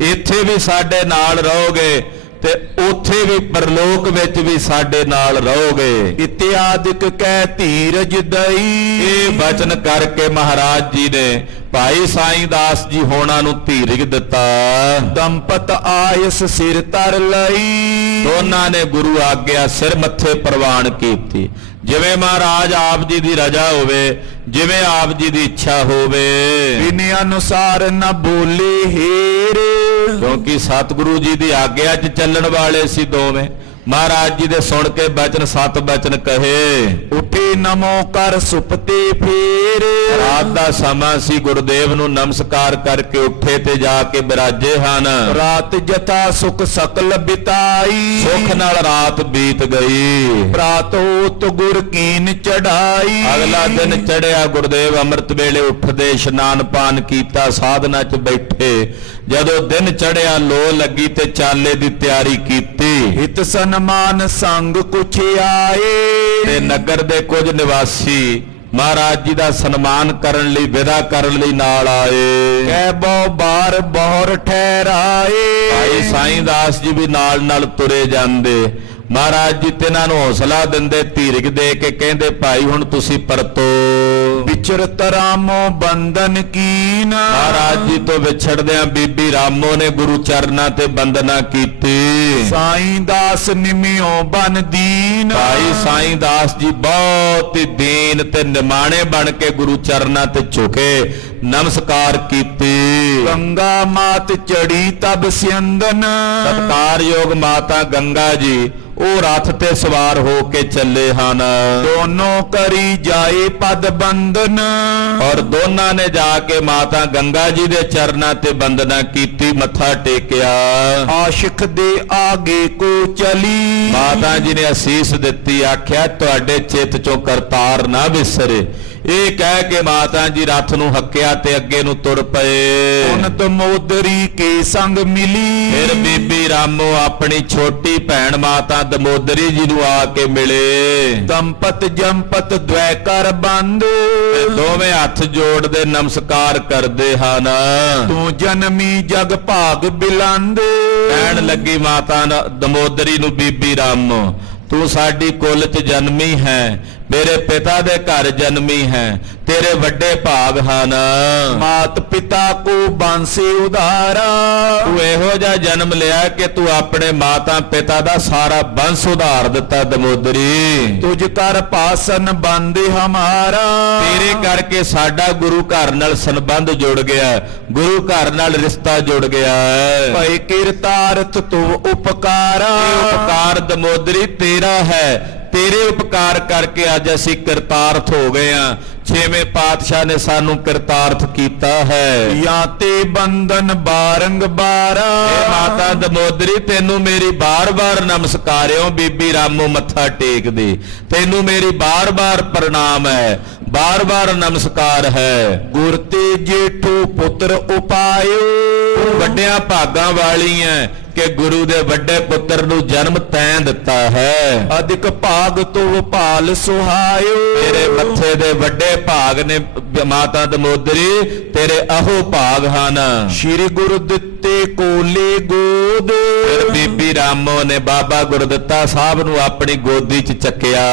ਇੱਥੇ ਵੀ ਸਾਡੇ ਨਾਲ ਰਹੋਗੇ, ਤੇ ਉੱਥੇ ਵੀ ਪਰਲੋਕ ਵਿੱਚ ਵੀ ਸਾਡੇ ਨਾਲ ਰਹੋਗੇ। ਇਤਿਆਦਿਕ ਕਹਿ ਧੀਰਜ ਦਈ। ਇਹ ਬਚਨ ਕਰਕੇ ਮਹਾਰਾਜ ਜੀ ਨੇ ਭਾਈ ਸਾਈਂ ਦਾਸ ਜੀ ਹੋਣਾ ਨੂੰ ਧੀਰਜ ਦਿੱਤਾ। ਦੰਪਤ ਆਇਸ ਸਿਰ ਧਰ ਲਈ। ਦੋਨਾਂ ਨੇ ਗੁਰੂ ਆਗਿਆ ਸਿਰ ਮੱਥੇ ਪ੍ਰਵਾਨ ਕੀਤੀ। ਜਿਵੇਂ ਮਹਾਰਾਜ ਆਪ ਜੀ ਦੀ ਰਜ਼ਾ ਹੋਵੇ, ਜਿਵੇਂ ਆਪ ਜੀ ਦੀ ਇੱਛਾ ਹੋਵੇ। ਬਿਨ ਅਨੁਸਾਰ ਨ ਬੋਲੇ ਹੀਰ। ਕਿਉਂਕਿ ਸਤਿਗੁਰੂ ਜੀ ਦੀ ਆਗਿਆ 'ਚ ਚੱਲਣ ਵਾਲੇ ਸੀ ਦੋਵੇਂ। ਮਹਾਰਾਜ ਜੀ ਦੇ ਸੁਣ ਕੇ ਬਚਨ ਸਤ ਬਚਨ ਕਹੇ। ਉਠੇ ਨਮੋ ਕਰ ਸੁਪਤੇ ਫੇਰ। ਰਾਤ ਦਾ ਸਮਾਂ ਸੀ, ਗੁਰਦੇਵ ਨੂੰ ਨਮਸਕਾਰ ਕਰਕੇ ਉੱਠੇ ਤੇ ਜਾ ਕੇ ਬਿਰਾਜੇ ਹਨ। ਰਾਤ ਜਥਾ ਸੁਖ ਸਕਲ ਬਿਤਾਈ। ਸੁਖ ਨਾਲ ਰਾਤ ਬੀਤ ਗਈ। ਪ੍ਰਾਤ ਹੋਤ ਗੁਰ ਕੀਨ ਚੜਾਈ। ਅਗਲਾ ਦਿਨ ਚੜਿਆ, ਗੁਰਦੇਵ ਅੰਮ੍ਰਿਤ ਵੇਲੇ ਉੱਠਦੇ, ਇਸ਼ਨਾਨ ਪਾਨ ਕੀਤਾ, ਸਾਧਨਾ 'ਚ ਬੈਠੇ। ਜਦੋਂ ਦਿਨ ਚੜਿਆ, ਲੋ ਲੱਗੀ ਤੇ ਚਾਲੇ ਦੀ ਤਿਆਰੀ ਕੀਤੀ। ਹਿਤ ਸਨਮਾਨ ਸੰਗ ਕੁਛ ਆਏ। ਤੇ ਨਗਰ ਦੇ ਕੁਝ ਨਿਵਾਸੀ ਮਹਾਰਾਜ ਜੀ ਦਾ ਸਨਮਾਨ ਕਰਨ ਲਈ, ਵਿਦਾ ਕਰਨ ਲਈ ਨਾਲ ਆਏ। ਕਹਿ ਬਹੁ ਬਾਰ ਬਹੁਰ ਠਹਿਰਾਏ। ਭਾਈ ਸਾਈਂ ਦਾਸ ਜੀ ਵੀ ਨਾਲ ਤੁਰੇ ਜਾਂਦੇ। ਮਹਾਰਾਜ ਜੀ ਤਿਨਾਂ ਨੂੰ ਹੌਸਲਾ ਦਿੰਦੇ, ਧੀਰਜ ਦੇ ਕੇ ਕਹਿੰਦੇ, ਭਾਈ ਹੁਣ ਤੁਸੀਂ ਪਰਤੋ। ਵਿਚਰਤ ਰਾਮੋ ਬੰਧਨ ਕੀਨ। ਮਹਾਰਾਜ ਜੀ ਤੋਂ ਵਿਛੜਦਿਆਂ ਬੀਬੀ ਰਾਮੋ ਨੇ ਗੁਰੂ ਚਰਨਾਂ ਤੇ ਬੰਦਨਾ ਕੀਤੀ। ਸਾਈਂ ਦਾਸ ਨਿਮਿਓ ਬਨ ਦੀਨ। ਭਾਈ ਸਾਈਂ ਦਾਸ ਜੀ ਬਹੁਤ ਹੀ ਦੀਨ ਤੇ ਨਿਮਾਣੇ ਬਣ ਕੇ ਗੁਰੂ ਚਰਨਾਂ ਤੇ ਝੁਕੇ, ਨਮਸਕਾਰ ਕੀਤੀ। ਗੰਗਾ ਮਾਤ ਚੜੀ ਤਬ ਸਿਯੰਦਨ। ਸਤਿਕਾਰਯੋਗ ਮਾਤਾ ਗੰਗਾ ਜੀ ਉਹ ਰਥ ਤੇ ਸਵਾਰ ਹੋ ਕੇ ਚੱਲੇ ਹਨ। ਦੋਨੋਂ ਕਰੀ ਜਾਏ ਪਦ ਬੰਦਨ। ਔਰ ਦੋਨਾਂ ਨੇ ਜਾ ਕੇ ਮਾਤਾ ਗੰਗਾ ਜੀ ਦੇ ਚਰਨਾਂ ਤੇ ਬੰਦਨਾ ਕੀਤੀ, ਮੱਥਾ ਟੇਕਿਆ। ਆਸ਼ਿਕ ਦੇ ਆਗੇ ਕੋ ਚਲੀ। ਮਾਤਾ ਜੀ ਨੇ ਅਸੀਸ ਦਿੱਤੀ, ਆਖਿਆ ਤੁਹਾਡੇ ਚਿੱਤ ਚੋਂ ਕਰਤਾਰ ਨਾ ਵਿਸਰੇ। ਇਹ ਕਹਿ ਕੇ ਮਾਤਾ ਜੀ ਰਥ ਨੂੰ ਹੱਕਿਆ ਤੇ ਅੱਗੇ ਨੂੰ ਤੁਰ ਪਏ। ਉਨਤ ਮੋਦਰੀ ਕੇ ਸੰਗ ਮਿਲੀ। ਫਿਰ ਬੀਬੀ ਰਾਮੋ ਆਪਣੀ ਛੋਟੀ ਭੈਣ ਮਾਤਾ ਦਮੋਦਰੀ ਜੀ ਨੂੰ ਆ ਕੇ ਮਿਲੇ। ਦੰਪਤ ਜੰਪਤ ਦ્વੈ ਕਰ ਬੰਦ। ਦੋਵੇਂ ਹੱਥ ਜੋੜਦੇ ਨਮਸਕਾਰ ਕਰਦੇ ਹਨ। ਤੂੰ ਜਨਮੀ ਜਗ ਭਾਗ ਬਿਲੰਦ। ਕਹਿਣ ਲੱਗੀ ਮਾਤਾ ਦਮੋਦਰੀ ਨੂੰ ਬੀਬੀ ਰਾਮੋ, ਤੂੰ ਸਾਡੀ ਕੁੱਲ 'ਚ ਜਨਮੀ ਹੈ, ਮੇਰੇ ਪਿਤਾ ਦੇ ਘਰ ਜਨਮੀ ਹੈ, ਤੇਰੇ ਵੱਡੇ ਭਾਗ ਹਨ। ਮਾਤ ਪਿਤਾ ਕੋ ਬਾਂਸੇ ਉਧਾਰਾ। ਤੂੰ ਇਹੋ ਜਿਹਾ ਜਨਮ ਲਿਆ ਕਿ ਤੂੰ ਆਪਣੇ ਮਾਤਾ ਪਿਤਾ ਦਾ ਸਾਰਾ ਬੰਸ ਉਧਾਰ ਦਿੱਤਾ ਦਮੋਦਰੀ। ਤੁਝ ਕਰ ਪਾਸਨ ਬੰਦੇ ਹਮਾਰਾ। ਤੇਰੇ ਕਰਕੇ ਸਾਡਾ ਗੁਰੂ ਘਰ ਨਾਲ ਸੰਬੰਧ ਜੁੜ ਗਿਆ, ਗੁਰੂ ਘਰ ਨਾਲ ਰਿਸ਼ਤਾ ਜੁੜ ਗਿਆ। ਭਈ ਕਿਰਤਾਰਥ ਤੂੰ ਉਪਕਾਰਾ। ਇਹ ਉਪਕਾਰ ਦਮੋਦਰੀ ਤੇਰਾ ਹੈ, ਤੇਰੇ ਉਪਕਾਰ ਕਰਕੇ ਅੱਜ ਅਸੀਂ ਕਿਰਤਾਰਥ ਹੋ ਗਏ ਹਾਂ। ਛੇਵੇਂ ਪਾਤਸ਼ਾਹ ਨੇ ਸਾਨੂੰ ਕਿਰਤਾਰਥ ਕੀਤਾ ਹੈ। ਜਾਂ ਤੇ ਬੰਧਨ ਬਾਰੰਗਬਾਰਾ। ਇਹ ਮਾਤਾ ਦਮੋਦਰੀ ਤੈਨੂੰ ਮੇਰੀ ਬਾਰ-ਬਾਰ ਨਮਸਕਾਰਿਓ। ਬੀਬੀ ਰਾਮੋ ਮੱਥਾ ਟੇਕਦੀ, ਤੈਨੂੰ ਮੇਰੀ ਬਾਰ-ਬਾਰ ਪ੍ਰਣਾਮ ਹੈ, ਬਾਰ-ਬਾਰ ਨਮਸਕਾਰ ਹੈ। ਗੁਰ ਤੇ ਜੇਠੂ ਪੁੱਤਰ ਉਪਾਇਓ। ਵੱਡਿਆਂ ਭਾਗਾਂ ਵਾਲੀ ਹੈ ਕਿ ਗੁਰੂ ਦੇ ਵੱਡੇ ਪੁੱਤਰ ਨੂੰ ਜਨਮ ਤੈਂ ਦਿੱਤਾ ਹੈ। ਅਧਿਕ ਭਾਗ ਤੋਂ ਭਾਲ ਸੁਹਾਇਓ। ਤੇਰੇ ਮੱਥੇ ਦੇ ਵੱਡੇ ਭਾਗ ਨੇ ਮਾਤਾ ਦਮੋਦਰੀ, ਤੇਰੇ ਅਹੋ ਭਾਗ ਹਨ। ਸ਼੍ਰੀ ਗੁਰੂ ਦਿੱਤੇ ਕੋਲੇ ਗੋਦ। ਫਿਰ ਬੀਬੀ ਰਾਮੋ ਨੇ ਬਾਬਾ ਗੁਰਦਿੱਤਾ ਸਾਹਿਬ ਨੂੰ ਆਪਣੀ ਗੋਦੀ 'ਚ ਚੱਕਿਆ।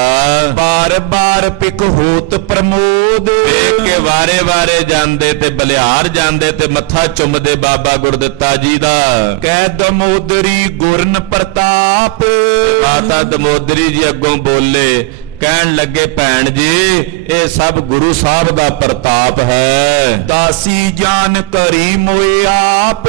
ਬਾਰ-ਬਾਰ ਪਿਕ ਹੋਤ ਪ੍ਰਮੋਦ। ਵੇਖ ਕੇ ਵਾਰੇ-ਵਾਰੇ ਜਾਂਦੇ ਤੇ ਬਲਿਹਾਰ ਜਾਂਦੇ ਤੇ ਮੱਥਾ ਚੁੰਮਦੇ ਬਾਬਾ ਗੁਰਦਿੱਤਾ ਜੀ ਦਾ। ਕਹਿ ਦਮੋਦਰੀ ਗੁਰਨ ਪ੍ਰਤਾਪ। ਮਾਤਾ ਦਮੋਦਰੀ ਜੀ ਅੱਗੋਂ ਬੋਲੇ, ਕਹਿਣ ਲੱਗੇ, ਭੈਣ ਜੀ ਇਹ ਸਭ ਗੁਰੂ ਸਾਹਿਬ ਦਾ ਪ੍ਰਤਾਪ ਹੈ। ਦਾਸੀ ਜਾਨ ਕਰੀ ਮੋਏ ਆਪ।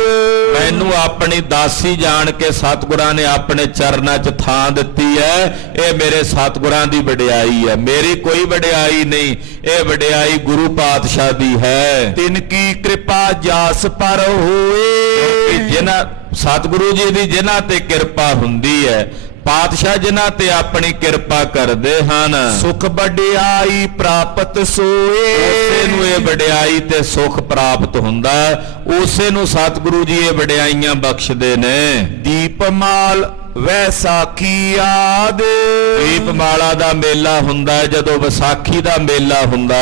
ਮੈਨੂੰ ਆਪਣੀ ਦਾਸੀ ਜਾਣ ਕੇ ਸਤਿਗੁਰਾਂ ਨੇ ਆਪਣੇ ਚਰਨਾਂ 'ਚ ਥਾਂ ਦਿੱਤੀ ਹੈ। ਇਹ ਮੇਰੇ ਸਤਿਗੁਰਾਂ ਦੀ ਵਡਿਆਈ ਹੈ, ਮੇਰੀ ਕੋਈ ਵਡਿਆਈ ਨਹੀਂ, ਇਹ ਵਡਿਆਈ ਗੁਰੂ ਪਾਤਸ਼ਾਹ ਦੀ ਹੈ। ਤਿਨ ਕੀ ਕਿਰਪਾ ਜਾਸ ਪਰ ਹੋਏ। ਜਿਨ੍ਹਾਂ ਸਤਿਗੁਰੂ ਜੀ ਦੀ ਜਿਨ੍ਹਾਂ ਤੇ ਕਿਰਪਾ ਹੁੰਦੀ ਹੈ, ਪਾਤਸ਼ਾਹ ਜਿਨ੍ਹਾਂ ਤੇ ਆਪਣੀ ਕਿਰਪਾ ਕਰਦੇ ਹਨ, ਸੁਖ ਵਡਿਆਈ ਪ੍ਰਾਪਤ ਸੋਏ। ਉਸੇ ਨੂੰ ਇਹ ਵਡਿਆਈ ਤੇ ਸੁਖ ਪ੍ਰਾਪਤ ਹੁੰਦਾ, ਉਸੇ ਨੂੰ ਸਤਿਗੁਰੂ ਜੀ ਇਹ ਵਡਿਆਈਆਂ ਬਖਸ਼ਦੇ ਨੇ। ਦੀਪਮਾਲ ਵੈਸਾਖੀ ਆਦ। ਦੀਪਮਾਲਾ ਦਾ ਮੇਲਾ ਹੁੰਦਾ ਜਦੋਂ ਵਿਸਾਖੀ ਦਾ ਮੇਲਾ ਹੁੰਦਾ।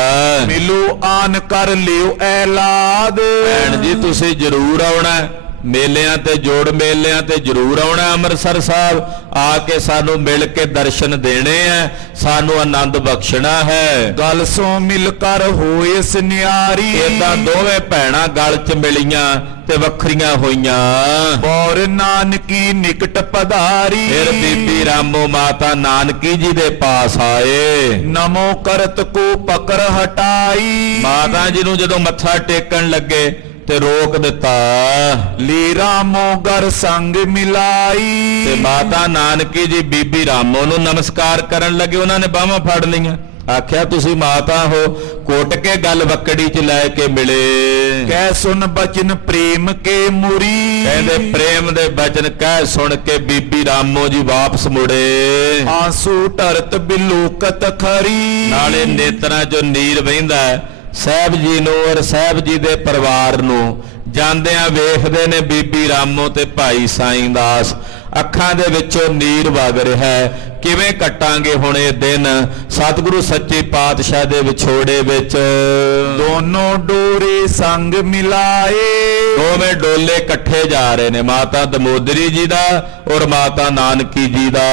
ਮਿਲੋ ਆਨ ਕਰ ਲਿਓ ਐਲਾਦ। ਭੈਣ ਜੀ ਤੁਸੀਂ ਜ਼ਰੂਰ ਆਉਣਾ, ਮੇਲਿਆਂ ਤੇ ਜੋੜ ਮੇਲਿਆਂ ਤੇ ਜ਼ਰੂਰ ਆਉਣਾ ਅੰਮ੍ਰਿਤਸਰ ਸਾਹਿਬ, ਆ ਕੇ ਸਾਨੂੰ ਮਿਲ ਕੇ ਦਰਸ਼ਨ ਦੇਣੇ ਆ, ਸਾਨੂੰ ਆਨੰਦ ਬਖਸ਼ਣਾ ਹੈ। ਗਲ ਸੋ ਮਿਲ ਕਰ ਹੋਏ ਸੁਨਿਆਰੀ, ਏਦਾਂ ਦੋਵੇਂ ਭੈਣਾਂ ਗਲ 'ਚ ਮਿਲੀਆਂ ਤੇ ਵੱਖਰੀਆਂ ਹੋਈਆਂ। ਬੌਰ ਨਾਨਕੀ ਨਿਕਟ ਪਧਾਰੀ, ਫਿਰ ਬੀਬੀ ਰਾਮੋ ਮਾਤਾ ਨਾਨਕੀ ਜੀ ਦੇ ਪਾਸ ਆਏ। ਨਮੋ ਕਰਤ ਕੋ ਪਕੜ ਹਟਾਈ, ਮਾਤਾ ਜੀ ਨੂੰ ਜਦੋਂ ਮੱਥਾ ਟੇਕਣ ਲੱਗੇ ਤੇ ਰੋਕ ਦਿੱਤਾ। ਲੀ ਰਾਮੋ ਗਰ ਸੰਗ ਮਿਲਾਈ, ਤੇ ਮਾਤਾ ਨਾਨਕੀ ਜੀ ਬੀਬੀ ਰਾਮੋ ਨੂੰ ਨਮਸਕਾਰ ਕਰਨ ਲੱਗੇ। ਉਹਨਾਂ ਨੇ ਬਾਹਾਂ ਫੜ ਲਈਆਂ, ਆਖਿਆ ਤੁਸੀਂ ਮਾਤਾ ਹੋ, ਕੁੱਟ ਕੇ ਗੱਲ ਬੱਕੜੀ 'ਚ ਲੈ ਕੇ ਮਿਲੇ। ਕਹਿ ਸੁਨ ਬਚਨ ਪ੍ਰੇਮ ਕੇ ਮੁਰੀ, ਕਹਿੰਦੇ ਪ੍ਰੇਮ ਦੇ ਬਚਨ ਕਹਿ ਸੁਣ ਕੇ ਬੀਬੀ ਰਾਮੋ ਜੀ ਵਾਪਸ ਮੁੜੇ। ਆਂਸੂ ਢਰਤ ਬਿਲੋਕਤ ਖਰੀ, ਨਾਲੇ ਨੇਤਰਾਂ 'ਚੋਂ ਨੀਰ ਵਹਿੰਦਾ ਸਾਹਿਬ ਜੀ ਨੂੰ ਔਰ ਸਾਹਿਬ ਜੀ ਦੇ ਪਰਿਵਾਰ ਨੂੰ। ਜਾਂਦਿਆਂ ਵੇਖਦੇ ਨੇ ਬੀਬੀ ਰਾਮੋ ਤੇ ਭਾਈ ਸਾਈਂ ਦਾਸ, ਅੱਖਾਂ ਦੇ ਵਿੱਚੋਂ ਨੀਰ ਵਗ ਰਿਹਾ ਹੈ। ਕਿਵੇਂ ਕੱਟਾਂਗੇ ਹੁਣ ਇਹ ਦਿਨ ਸਤਿਗੁਰੂ ਸੱਚੇ ਪਾਤਸ਼ਾਹ ਦੇ ਵਿਛੋੜੇ ਵਿੱਚ। ਦੋਨੋਂ ਡੋਰੇ ਸੰਗ ਮਿਲਾਏ, ਦੋਵੇਂ ਡੋਲੇ ਇਕੱਠੇ ਜਾ ਰਹੇ ਨੇ, ਮਾਤਾ ਦਮੋਦਰੀ ਜੀ ਦਾ ਔਰ ਮਾਤਾ ਨਾਨਕੀ ਜੀ ਦਾ।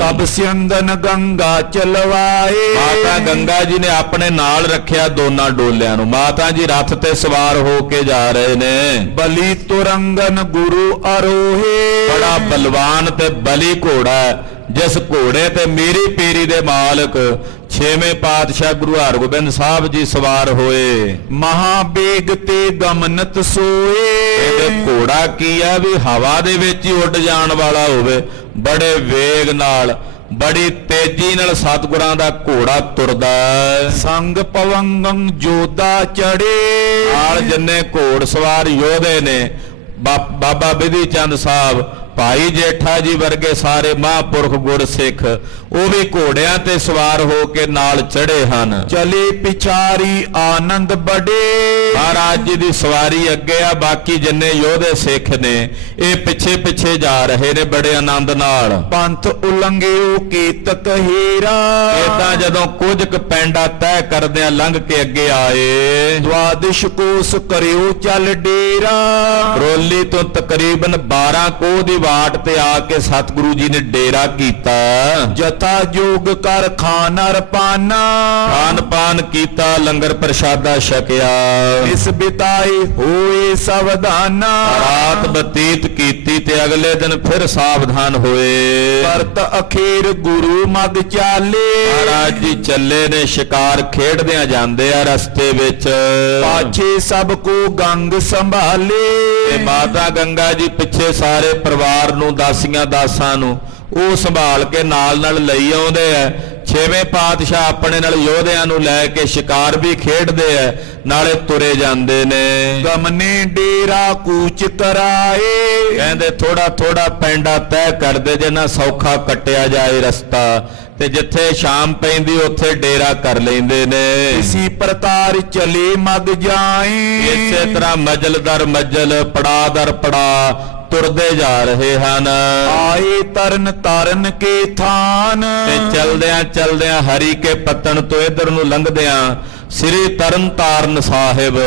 ਤਬ ਸਿੰਦਨ ਗੰਗਾ ਚਲਵਾਏ, ਮਾਤਾ ਗੰਗਾ ਜੀ ਨੇ ਆਪਣੇ ਨਾਲ ਰੱਖਿਆ ਦੋਨਾਂ ਡੋਲਿਆਂ ਨੂੰ। ਮਾਤਾ ਜੀ ਰੱਥ ਤੇ ਸਵਾਰ ਹੋ ਕੇ ਜਾ ਰਹੇ ਨੇ। ਬਲੀ ਤੁਰੰਗਨ ਗੁਰੂ ਅਰੋਹੇ, ਬੜਾ ਬਲਵਾਨ ਤੇ ਬਲੀ ਘੋੜਾ ਹੈ, ਜਿਸ ਘੋੜੇ ਤੇ ਮੀਰੀ ਪੀਰੀ ਦੇ ਮਾਲਕ ਛੇਵੇਂ ਪਾਤਸ਼ਾਹ ਗੁਰੂ ਹਰਗੋਬਿੰਦ ਸਾਹਿਬ ਜੀ ਸਵਾਰ ਹੋਏ। ਮਹਾਬੇਗ ਤੇ ਗਮਨਤ ਸੋਏ, ਇਹਦੇ ਘੋੜਾ ਕੀ ਆ ਵੀ ਹਵਾ ਦੇ ਵਿੱਚ ਹੀ ਉੱਡ ਜਾਣ ਵਾਲਾ ਹੋਵੇ। ਬੜੇ ਵੇਗ ਨਾਲ ਬੜੀ ਤੇਜ਼ੀ ਨਾਲ ਸਤਿਗੁਰਾਂ ਦਾ ਘੋੜਾ ਤੁਰਦਾ। ਸੰਗ ਪਵੰਗੰ ਜੋਦਾ ਚੜੇ, ਨਾਲ ਜਿੰਨੇ ਘੋੜ ਸਵਾਰ ਯੋਧੇ ਨੇ, ਬਾਬਾ ਬਿਧੀ ਚੰਦ ਸਾਹਿਬ, ਭਾਈ ਜੇਠਾ ਜੀ ਵਰਗੇ ਸਾਰੇ ਮਹਾਂਪੁਰਖ ਗੁਰਸਿੱਖ, ਉਹ ਵੀ ਘੋੜਿਆਂ ਤੇ ਸਵਾਰ ਹੋ ਕੇ ਨਾਲ ਚੜੇ ਹਨ। ਚਲੇ ਪਿਛਾਰੀ ਆਨੰਦ ਬੜੇ, ਮਹਾਰਾਜ ਜੀ ਦੀ ਸਵਾਰੀ ਅੱਗੇ ਆ, ਬਾਕੀ ਜਿੰਨੇ ਯੋਧੇ ਸਿੱਖ ਨੇ ਇਹ ਪਿੱਛੇ ਪਿੱਛੇ ਜਾ ਰਹੇ ਨੇ ਬੜੇ ਆਨੰਦ ਨਾਲ। ਪੰਥ ਉਲੰਘਿਓ ਕੇਤਕ ਹੀਰਾ, ਏਦਾਂ ਜਦੋਂ ਕੁਝ ਕੁ ਪੈਂਡਾ ਤੈਅ ਕਰਦਿਆਂ ਲੰਘ ਕੇ ਅੱਗੇ ਆਏ। ਦਵਾਦਸ਼ ਕੋਸ ਕਰਿਓ ਚੱਲ ਡੇਰਾ, ਬਰੋਲੀ ਤੋਂ ਤਕਰੀਬਨ 12 ਕੋਹ ਦੀ ਵਾਟ ਤੇ ਆ ਕੇ ਸਤਿਗੁਰੂ ਜੀ ਨੇ ਡੇਰਾ ਕੀਤਾ। ਜਥਾ ਜੋਗ ਕਰ ਖਾਨਾ ਰਪਾਨਾ, ਖਾਨ ਪਾਨ ਕੀਤਾ, ਲੰਗਰ ਪ੍ਰਸ਼ਾਦਾ ਛਕਿਆ। ਇਸ ਬਿਤਾਏ ਹੋਏ ਸਾਵਧਾਨਾ, ਰਾਤ ਬਤੀਤ ਕੀਤੀ ਤੇ ਅਗਲੇ ਦਿਨ ਫਿਰ ਸਾਵਧਾਨ ਹੋਏ। ਕਰਤ ਅਖੀਰ ਗੁਰੂ ਮਗ ਚਾਲੇ, ਮਹਾਰਾਜ ਜੀ ਚੱਲੇ ਨੇ, ਸ਼ਿਕਾਰ ਖੇਡਦਿਆਂ ਜਾਂਦੇ ਆ ਰਸਤੇ ਵਿੱਚ। ਪਾਛੇ ਸਭ ਕੋ ਗੰਗ ਸੰਭਾਲੇ, ਤੇ ਮਾਤਾ ਗੰਗਾ ਜੀ ਪਿੱਛੇ ਸਾਰੇ ਪਰਿਵਾਰ ਨੂੰ, ਦਾਸੀਆਂ ਦਾਸਾਂ ਨੂੰ ਉਹ ਸੰਭਾਲ ਕੇ ਨਾਲ ਨਾਲ ਲਈ ਆਉਂਦੇ ਆ। ਛੇਵੇਂ ਪਾਤਸ਼ਾਹ ਆਪਣੇ ਨਾਲ ਯੋਧਿਆਂ ਨੂੰ ਲੈ ਕੇ ਸ਼ਿਕਾਰ ਵੀ ਖੇਡਦੇ ਆ, ਨਾਲੇ ਤੁਰੇ ਜਾਂਦੇ ਨੇ। ਗਮਨੇ ਡੇਰਾ ਕੂਚ ਕਰਾਏ, ਕਹਿੰਦੇ ਥੋੜਾ ਥੋੜਾ ਪੈਂਡਾ ਤੈਅ ਕਰਦੇ ਜੇ ਨਾ ਸੌਖਾ ਕੱਟਿਆ ਜਾਏ ਰਸਤਾ, ਤੇ ਜਿੱਥੇ ਸ਼ਾਮ ਪੈਂਦੀ ਉੱਥੇ ਡੇਰਾ ਕਰ ਲੈਂਦੇ ਨੇ। ਇਸੀ ਪ੍ਰਕਾਰ ਚਲੇ ਮਗ ਜਾਏ, ਇਸੇ ਤਰ੍ਹਾਂ ਮਜਲ ਦਰ ਮਜਲ, ਪੜਾ ਦਰ ਪੜਾ ਤੁਰਦੇ ਜਾ ਰਹੇ ਹਨ। ਆਏ ਤਰਨ ਤਾਰਨ ਕੇ ਥਾਨ, ਤੇ ਚਲਦਿਆਂ ਚਲਦਿਆਂ ਹਰੀ ਕੇ ਪੱਤਣ ਤੋਂ ਇਧਰ ਨੂੰ ਲੰਘਦਿਆਂ ਸ੍ਰੀ ਤਰਨ ਤਾਰਨ ਸਾਹਿਬ,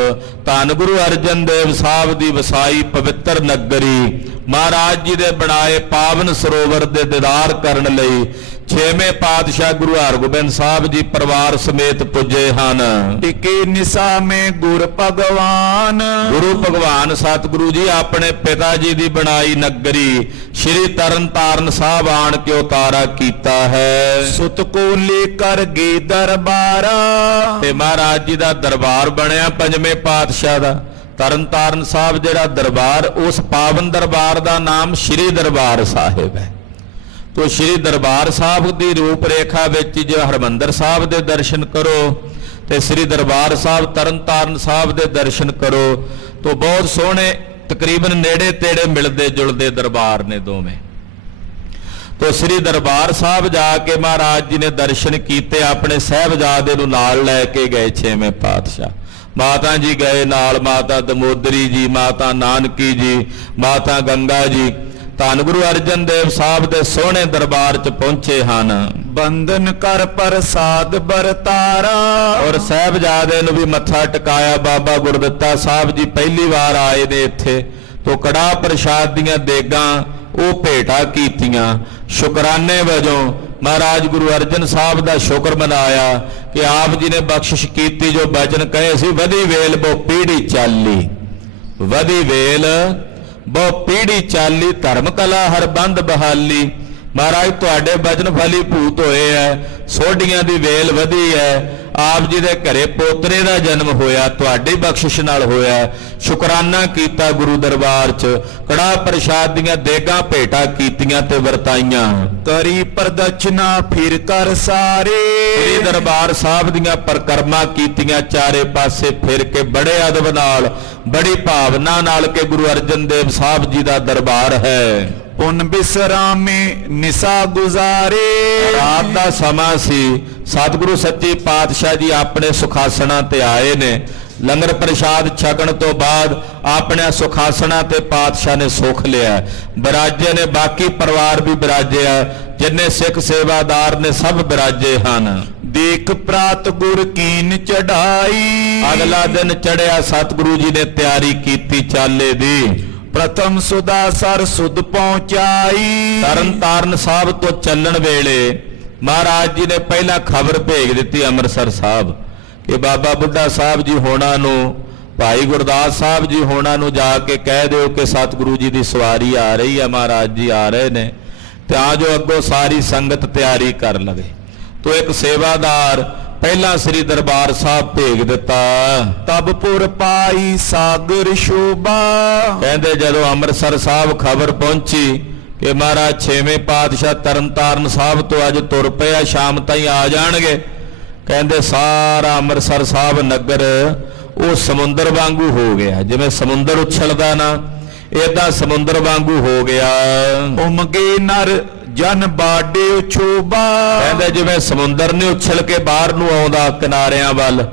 ਧੰਨ ਗੁਰੂ ਅਰਜਨ ਦੇਵ ਸਾਹਿਬ ਦੀ ਵਸਾਈ ਪਵਿੱਤਰ ਨਗਰੀ, ਮਹਾਰਾਜ ਜੀ ਦੇ ਬਣਾਏ ਪਾਵਨ ਸਰੋਵਰ ਦੇ ਦੀਦਾਰ ਕਰਨ ਲਈ ਛੇਵੇਂ ਪਾਤਸ਼ਾਹ ਗੁਰੂ ਹਰਗੋਬਿੰਦ ਸਾਹਿਬ ਜੀ ਪਰਿਵਾਰ ਸਮੇਤ ਪੁੱਜੇ ਹਨ। ਟਿਕੇ ਨਿਸਾ ਮੇ ਗੁਰ ਭਗਵਾਨ, ਗੁਰੂ ਭਗਵਾਨ ਸਤਿਗੁਰੂ ਜੀ ਆਪਣੇ ਪਿਤਾ ਜੀ ਦੀ ਬਣਾਈ ਨਗਰੀ ਸ਼੍ਰੀ ਤਰਨ ਤਾਰਨ ਸਾਹਿਬ ਆਣ ਕੇ ਉਤਾਰਾ ਕੀਤਾ ਹੈ। ਸੁਤ ਕੋ ਲੈ ਕਰ ਗੇ ਦਰਬਾਰਾ, ਤੇ ਮਹਾਰਾਜ ਜੀ ਦਾ ਦਰਬਾਰ ਬਣਿਆ ਪੰਜਵੇਂ ਪਾਤਸ਼ਾਹ ਦਾ। ਤਰਨ ਤਾਰਨ ਸਾਹਿਬ ਜਿਹੜਾ ਦਰਬਾਰ, ਉਸ ਪਾਵਨ ਦਰਬਾਰ ਦਾ ਨਾਮ ਸ਼੍ਰੀ ਦਰਬਾਰ ਸਾਹਿਬ ਹੈ। ਤੋ ਸ਼੍ਰੀ ਦਰਬਾਰ ਸਾਹਿਬ ਦੀ ਰੂਪ ਰੇਖਾ ਵਿੱਚ ਜੇ ਹਰਮੰਦਰ ਸਾਹਿਬ ਦੇ ਦਰਸ਼ਨ ਕਰੋ ਤੇ ਸ਼੍ਰੀ ਦਰਬਾਰ ਸਾਹਿਬ ਤਰਨ ਤਾਰਨ ਸਾਹਿਬ ਦੇ ਦਰਸ਼ਨ ਕਰੋ, ਤੋ ਬਹੁਤ ਸੋਹਣੇ ਤਕਰੀਬਨ ਨੇੜੇ ਤੇੜੇ ਮਿਲਦੇ ਜੁਲਦੇ ਦਰਬਾਰ ਨੇ ਦੋਵੇਂ। ਤੋ ਸ਼੍ਰੀ ਦਰਬਾਰ ਸਾਹਿਬ ਜਾ ਕੇ ਮਹਾਰਾਜ ਜੀ ਨੇ ਦਰਸ਼ਨ ਕੀਤੇ, ਆਪਣੇ ਸਾਹਿਬਜ਼ਾਦੇ ਨੂੰ ਨਾਲ ਲੈ ਕੇ ਗਏ ਛੇਵੇਂ ਪਾਤਸ਼ਾਹ। ਮਾਤਾ ਜੀ ਗਏ ਨਾਲ, ਮਾਤਾ ਦਮੋਦਰੀ ਜੀ, ਮਾਤਾ ਨਾਨਕੀ ਜੀ, ਮਾਤਾ ਗੰਗਾ ਜੀ ਧੰਨ ਗੁਰੂ ਅਰਜਨ ਦੇਵ ਸਾਹਿਬ ਦੇ ਸੋਹਣੇ ਦਰਬਾਰ 'ਚ ਪਹੁੰਚੇ ਹਨ। ਬੰਧਨ ਕਰ ਪ੍ਰਸਾਦ ਵਰਤਾਰਾ, ਔਰ ਸਾਹਿਬਜ਼ਾਦੇ ਨੂੰ ਵੀ ਮੱਥਾ ਟਿਕਾਇਆ। ਬਾਬਾ ਗੁਰਦਿੱਤਾ ਸਾਹਿਬ ਜੀ ਪਹਿਲੀ ਵਾਰ ਆਏ ਨੇ ਇੱਥੇ, ਤੋ ਕੜਾਹ ਪ੍ਰਸ਼ਾਦ ਦੀਆਂ ਦੇਗਾਂ ਉਹ ਭੇਟਾ ਕੀਤੀਆਂ। ਸ਼ੁਕਰਾਨੇ ਵਜੋਂ ਮਹਾਰਾਜ ਗੁਰੂ ਅਰਜਨ ਸਾਹਿਬ ਦਾ ਸ਼ੁਕਰ ਮਨਾਇਆ ਕਿ ਆਪ ਜੀ ਨੇ ਬਖਸ਼ਿਸ਼ ਕੀਤੀ, ਜੋ ਬਚਨ ਕਹੇ ਸੀ ਵਧੀ ਵੇਲ ਬਹੁ ਪੀੜੀ ਚਾਲੀ, ਵਧੀ ਵੇਲ ਬਹੁ ਪੀੜੀ ਚਾਲੀ, ਧਰਮ ਕਲਾ ਹਰ ਬੰਦ ਬਹਾਲੀ। ਮਹਾਰਾਜ ਤੁਹਾਡੇ ਬਚਨ ਫਲੀ ਭੂਤ ਹੋਏ ਐ, ਸੋਢੀਆਂ ਦੀ ਵੇਲ ਵਧੀ ਹੈ, ਆਪ ਜੀ ਦੇ ਘਰੇ ਪੋਤਰੇ ਦਾ ਜਨਮ ਹੋਇਆ, ਤੁਹਾਡੀ ਬਖਸ਼ਿਸ਼ ਨਾਲ ਹੋਇਆ। ਸ਼ੁਕਰਾਨਾ ਕੀਤਾ ਗੁਰੂ ਦਰਬਾਰ 'ਚ, ਕੜਾਹ ਪ੍ਰਸ਼ਾਦ ਦੀਆਂ ਦੇਗਾਂ ਭੇਟਾ ਕੀਤੀਆਂ ਤੇ ਵਰਤਾਈਆਂ। ਕਰੀ ਪ੍ਰਦਛਨਾ ਫਿਰ ਕਰ ਸਾਰੇ, ਸ੍ਰੀ ਦਰਬਾਰ ਸਾਹਿਬ ਦੀਆਂ ਪਰਕਰਮਾਂ ਕੀਤੀਆਂ, ਚਾਰੇ ਪਾਸੇ ਫਿਰ ਕੇ ਬੜੇ ਅਦਬ ਨਾਲ, ਬੜੀ ਭਾਵਨਾ ਨਾਲ ਕਿ ਗੁਰੂ ਅਰਜਨ ਦੇਵ ਸਾਹਿਬ ਜੀ ਦਾ ਦਰਬਾਰ ਹੈ। ਪੁਨ ਬਿਸਰਾਮੇ ਨਿਸਾ ਗੁਜ਼ਾਰੇ, ਰਾਤ ਦਾ ਸਮਾਂ ਸੀ, ਸਤਿਗੁਰੂ ਸੱਚੇ ਪਾਤਸ਼ਾਹ ਜੀ ਆਪਣੇ ਸੁਖਾਸਣਾਂ ਤੇ ਆਏ ਨੇ। ਲੰਗਰ ਪ੍ਰਸ਼ਾਦ ਛਕਣ ਤੋਂ ਬਾਅਦ ਆਪਣੇ ਸੁਖਾਸਣਾਂ ਤੇ ਪਾਤਸ਼ਾਹ ਨੇ ਸੁਖ ਲਿਆ, ਬਿਰਾਜੇ ਨੇ, ਬਾਕੀ ਪਰਿਵਾਰ ਵੀ ਬਿਰਾਜਿਆ, ਜਿੰਨੇ ਸਿੱਖ ਸੇਵਾਦਾਰ ਨੇ ਸਭ ਬਿਰਾਜੇ ਹਨ। ਦੇਖ ਪ੍ਰਾਤ ਗੁਰ ਕੀਨ ਚੜਾਈ, ਅਗਲਾ ਦਿਨ ਚੜਿਆ, ਸਤਿਗੁਰੂ ਜੀ ਨੇ ਤਿਆਰੀ ਕੀਤੀ ਚਾਲੇ ਦੀ। ਪ੍ਰਥਮ ਸੁਦਾ ਸਰ ਸੁਧ ਪਹੁੰਚਾਈ, ਤਰਨ ਤਾਰਨ ਸਾਹਿਬ ਤੋਂ ਚੱਲਣ ਵੇਲੇ ਮਹਾਰਾਜ ਜੀ ਨੇ ਪਹਿਲਾਂ ਖਬਰ ਭੇਜ ਦਿੱਤੀ ਅੰਮ੍ਰਿਤਸਰ ਸਾਹਿਬ ਕਿ ਬਾਬਾ ਬੁੱਢਾ ਸਾਹਿਬ ਜੀ ਹੋਣਾ ਨੂੰ, ਭਾਈ ਗੁਰਦਾਸ ਸਾਹਿਬ ਜੀ ਹੋਣਾ ਨੂੰ ਜਾ ਕੇ ਕਹਿ ਦਿਓ ਕਿ ਸਤਿਗੁਰੂ ਜੀ ਦੀ ਸਵਾਰੀ ਆ ਰਹੀ ਹੈ, ਮਹਾਰਾਜ ਜੀ ਆ ਰਹੇ ਨੇ, ਤਾਂ ਜੋ ਅੱਗੋਂ ਸਾਰੀ ਸੰਗਤ ਤਿਆਰੀ ਕਰ ਲਵੇ। ਤੋ ਇੱਕ ਸੇਵਾਦਾਰ ਪਹਿਲਾਂ ਸ੍ਰੀ ਦਰਬਾਰ ਸਾਹਿਬ ਭੇਜ ਦਿੱਤਾ। ਤਬ ਪੁਰ ਪਾਈ ਸਾਗਰ ਸ਼ੋਭਾ, ਕਹਿੰਦੇ ਜਦੋਂ ਅੰਮ੍ਰਿਤਸਰ ਸਾਹਿਬ ਖਬਰ ਪਹੁੰਚੀ ਕਿ ਮਹਾਰਾਜ ਛੇਵੇਂ ਪਾਤਸ਼ਾਹ ਤਰਨਤਾਰਨ ਸਾਹਿਬ ਤੋਂ ਅੱਜ ਤੁਰ ਪਿਆ, ਸ਼ਾਮ ਤਾਈਂ ਆ ਜਾਣਗੇ, ਕਹਿੰਦੇ ਸਾਰਾ ਅੰਮ੍ਰਿਤਸਰ ਸਾਹਿਬ ਨਗਰ ਉਹ ਸਮੁੰਦਰ ਵਾਂਗੂ ਹੋ ਗਿਆ, ਜਿਵੇਂ ਸਮੁੰਦਰ ਉਛਲਦਾ ਨਾ, ਏਦਾਂ ਸਮੁੰਦਰ ਵਾਂਗੂ ਹੋ ਗਿਆ। ਉਮਗੇ ਨਰ ਜਨ ਬਾਡੇ ਉਛੋਬਾ, ਕਹਿੰਦੇ ਜਿਵੇਂ ਸਮੁੰਦਰ ਨੇ ਉਛਲ ਕੇ ਬਾਹਰ ਨੂੰ ਆਉਂਦਾ ਕਿਨਾਰਿਆਂ ਵੱਲ,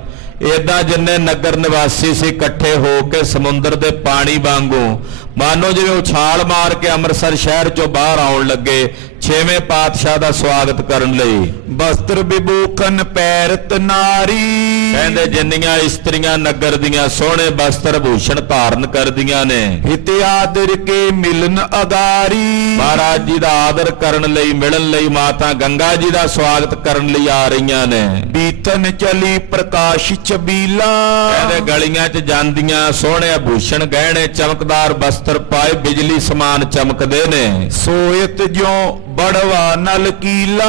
ਏਦਾਂ ਜਿੰਨੇ ਨਗਰ ਨਿਵਾਸੀ ਸੀ ਇਕੱਠੇ ਹੋ ਕੇ ਸਮੁੰਦਰ ਦੇ ਪਾਣੀ ਵਾਂਗੂ ਮਾਨੋ ਜਿਵੇਂ ਉਛਾਲ ਮਾਰ ਕੇ ਅੰਮ੍ਰਿਤਸਰ ਸ਼ਹਿਰ ਚੋਂ ਬਾਹਰ ਆਉਣ ਲੱਗੇ ਛੇਵੇਂ ਪਾਤਸ਼ਾਹ ਦਾ ਸਵਾਗਤ ਕਰਨ ਲਈ। ਬਸਤਰ ਵਿਭੂਖਨ ਪੈਰਤ ਨਾਰੀ, ਕਹਿੰਦੇ ਜਿੰਨੀਆਂ ਇਸਤਰੀਆਂ ਨਗਰ ਦੀਆਂ ਸੋਹਣੇ ਬਸਤਰ ਭੂਸ਼ਣ ਧਾਰਨ ਕਰਦੀਆਂ ਨੇ, ਹਿਤ ਆਦਰ ਕੇ ਮਿਲਨ ਅਗਾਰੀ, ਮਹਾਰਾਜ ਜੀ ਦਾ ਆਦਰ ਕਰਨ ਲਈ, ਮਿਲਣ ਲਈ, ਮਾਤਾ ਗੰਗਾ ਜੀ ਦਾ ਸਵਾਗਤ ਕਰਨ ਲਈ ਆ ਰਹੀਆਂ ਨੇ। ਬੀਤਨ ਚਲੀ ਪ੍ਰਕਾਸ਼ ਛਬੀਲਾ, ਕਹਿੰਦੇ ਗਲੀਆਂ 'ਚ ਜਾਂਦੀਆਂ ਸੋਹਣੇ ਆਭੂਸ਼ਣ ਗਹਿਣੇ ਚਮਕਦਾਰ ਬਸਤਰ ਪਾਏ ਬਿਜਲੀ ਸਮਾਨ ਚਮਕਦੇ ਨੇ। ਸੋਇਤ ਜਿਉ ਬੜਵਾ ਨਲ ਕੀਲਾ,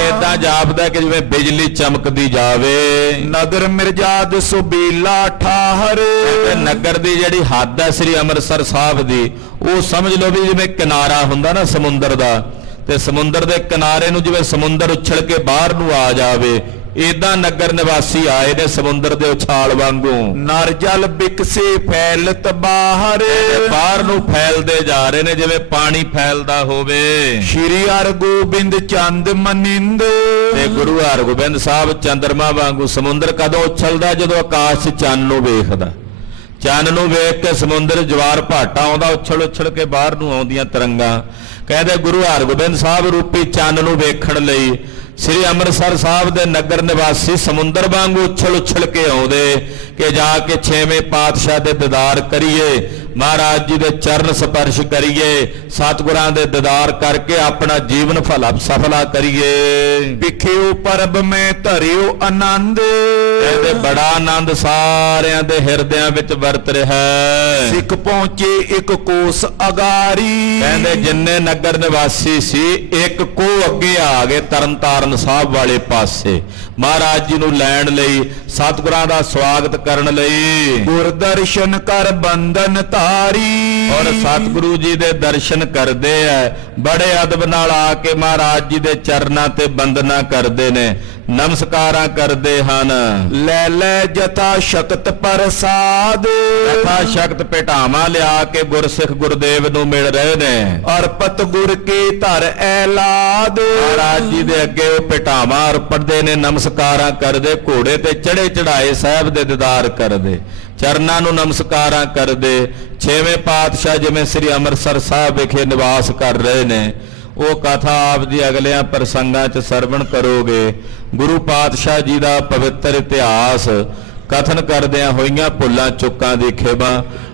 ਏਦਾਂ ਜਾਪਦਾ ਕਿ ਜਿਵੇਂ ਬਿਜਲੀ ਚਮਕਦੀ ਜਾਵੇ। ਨਗਰ ਮਿਰਜਾਦ ਸੁਬੀਲਾ ਠਾਹਰ, ਨਗਰ ਦੀ ਜਿਹੜੀ ਹੱਦ ਹੈ ਸ੍ਰੀ ਅੰਮ੍ਰਿਤਸਰ ਸਾਹਿਬ ਦੀ, ਉਹ ਸਮਝ ਲਓ ਵੀ ਜਿਵੇਂ ਕਿਨਾਰਾ ਹੁੰਦਾ ਨਾ ਸਮੁੰਦਰ ਦਾ, ਤੇ ਸਮੁੰਦਰ ਦੇ ਕਿਨਾਰੇ ਨੂੰ ਜਿਵੇਂ ਸਮੁੰਦਰ ਉਛਲ ਕੇ ਬਾਹਰ ਨੂੰ ਆ ਜਾਵੇ, ਏਦਾਂ ਨਗਰ ਨਿਵਾਸੀ ਆਏ ਨੇ ਸਮੁੰਦਰ ਦੇ ਉਛਾਲ ਵਾਂਗੂ। ਨਰ ਜਲ ਬਿਕਸੇ ਫੈਲਤ ਬਾਹਰ, ਬਾਹਰ ਨੂੰ ਫੈਲਦੇ ਜਾ ਰਹੇ ਨੇ ਜਿਵੇਂ ਪਾਣੀ ਫੈਲਦਾ ਹੋਵੇ। ਸ਼੍ਰੀ ਹਰਗੋਬਿੰਦ ਚੰਦ ਮਨਿੰਦ, ਤੇ ਗੁਰੂ ਹਰਗੋਬਿੰਦ ਸਾਹਿਬ ਚੰਦਰਮਾ ਵਾਂਗੂ। ਸਮੁੰਦਰ ਕਦੋਂ ਉਛਲਦਾ? ਜਦੋਂ ਆਕਾਸ਼ 'ਚ ਚੰਨ ਨੂੰ ਵੇਖਦਾ, ਚੰਨ ਨੂੰ ਵੇਖ ਕੇ ਸਮੁੰਦਰ ਜਵਾਰ ਭਾਟਾ ਆਉਂਦਾ, ਉਛਲ ਉਛਲ ਕੇ ਬਾਹਰ ਨੂੰ ਆਉਂਦੀਆਂ ਤਰੰਗਾਂ। ਕਹਿੰਦੇ ਗੁਰੂ ਹਰਗੋਬਿੰਦ ਸਾਹਿਬ ਰੂਪੀ ਚੰਨ ਨੂੰ ਵੇਖਣ ਲਈ ਸ੍ਰੀ ਅੰਮ੍ਰਿਤਸਰ ਸਾਹਿਬ ਦੇ ਨਗਰ ਨਿਵਾਸੀ ਸਮੁੰਦਰ ਵਾਂਗੂ ਉਛਲ ਉਛਲ ਕੇ ਆਉਂਦੇ ਕਿ ਜਾ ਕੇ ਛੇਵੇਂ ਪਾਤਸ਼ਾਹ ਦੇ ਦੀਦਾਰ ਕਰੀਏ, ਮਹਾਰਾਜ ਜੀ ਦੇ ਚਰਨ ਸਪਰਸ਼ ਕਰੀਏ, ਸਤਿਗੁਰਾਂ ਦੇ ਦੀਦਾਰ ਕਰਕੇ ਆਪਣਾ ਜੀਵਨ ਸਫਲਾ ਕਰੀਏ। ਵਿਖਿਓ ਪਰਬ ਮੈਂ ਧਰਿਓ ਆਨੰਦ, ਕਹਿੰਦੇ ਬੜਾ ਆਨੰਦ ਸਾਰਿਆਂ ਦੇ ਹਿਰਦਿਆਂ ਵਿੱਚ ਵਰਤ ਰਿਹਾ। ਸਿੱਖ ਪਹੁੰਚੇ ਇੱਕ ਕੋਸ ਅਗਾਰੀ, ਕਹਿੰਦੇ ਜਿੰਨੇ ਨਗਰ ਨਿਵਾਸੀ ਸੀ ਇੱਕ ਕੋ ਅੱਗੇ ਆ ਗਏ ਤਰਨਤਾਰਨ ਸਾਹਿਬ ਵਾਲੇ ਪਾਸੇ, ਮਹਾਰਾਜ ਜੀ ਨੂੰ ਲੈਣ ਲਈ, ਸਤਿਗੁਰਾਂ ਦਾ ਸਵਾਗਤ ਕਰਨ ਲਈ। ਗੁਰ ਦਰਸ਼ਨ ਕਰ ਬੰਧਨ ਧਾਰੀ, ਔਰ ਸਤਿਗੁਰੂ ਜੀ ਦੇ ਦਰਸ਼ਨ ਕਰਦੇ ਐ, ਬੜੇ ਅਦਬ ਨਾਲ ਆ ਕੇ ਮਹਾਰਾਜ ਜੀ ਦੇ ਚਰਨਾਂ ਤੇ ਬੰਦਨਾ ਕਰਦੇ ਨੇ, ਨਮਸਕਾਰਾਂ ਕਰਦੇ ਹਨ। ਲੈ ਲੈ ਜਥਾ ਸ਼ਕਤ ਪ੍ਰਸਾਦ, ਜਥਾ ਸ਼ਕਤ ਭੇਟਾਵਾਂ ਲਿਆ ਕੇ ਗੁਰਸਿੱਖ ਗੁਰਦੇਵ ਨੂੰ ਮਿਲ ਰਹੇ ਨੇ। ਅਰਪਤ ਗੁਰ ਕੇ ਧਰ ਐਲਾਦ, ਮਹਾਰਾਜ ਜੀ ਦੇ ਅੱਗੇ ਉਹ ਭੇਟਾਵਾਂ ਅਰਪਣਦੇ ਨੇ, ਨਮਸਕਾਰਾਂ ਕਰਦੇ, ਘੋੜੇ ਤੇ ਚੜੇ ਚੜਾਏ ਸਾਹਿਬ ਦੇ ਦੀਦਾਰ ਕਰਦੇ, ਚਰਨਾਂ ਨੂੰ ਨਮਸਕਾਰਾਂ ਕਰਦੇ। ਛੇਵੇਂ ਪਾਤਸ਼ਾਹ ਜਿਵੇਂ ਸ੍ਰੀ ਅੰਮ੍ਰਿਤਸਰ ਸਾਹਿਬ ਵਿਖੇ ਨਿਵਾਸ ਕਰ ਰਹੇ ਨੇ, ਉਹ ਕਥਾ ਆਪ ਦੀ ਅਗਲਿਆਂ ਪ੍ਰਸੰਗਾਂ 'ਚ ਸਰਵਣ ਕਰੋਗੇ। ਗੁਰੂ ਪਾਤਸ਼ਾਹ ਜੀ ਦਾ ਪਵਿੱਤਰ ਇਤਿਹਾਸ ਕਥਨ ਕਰਦਿਆਂ ਹੋਈਆਂ ਭੁੱਲਾਂ ਚੁੱਕਾਂ ਦੀ ਖੇਬਾਂ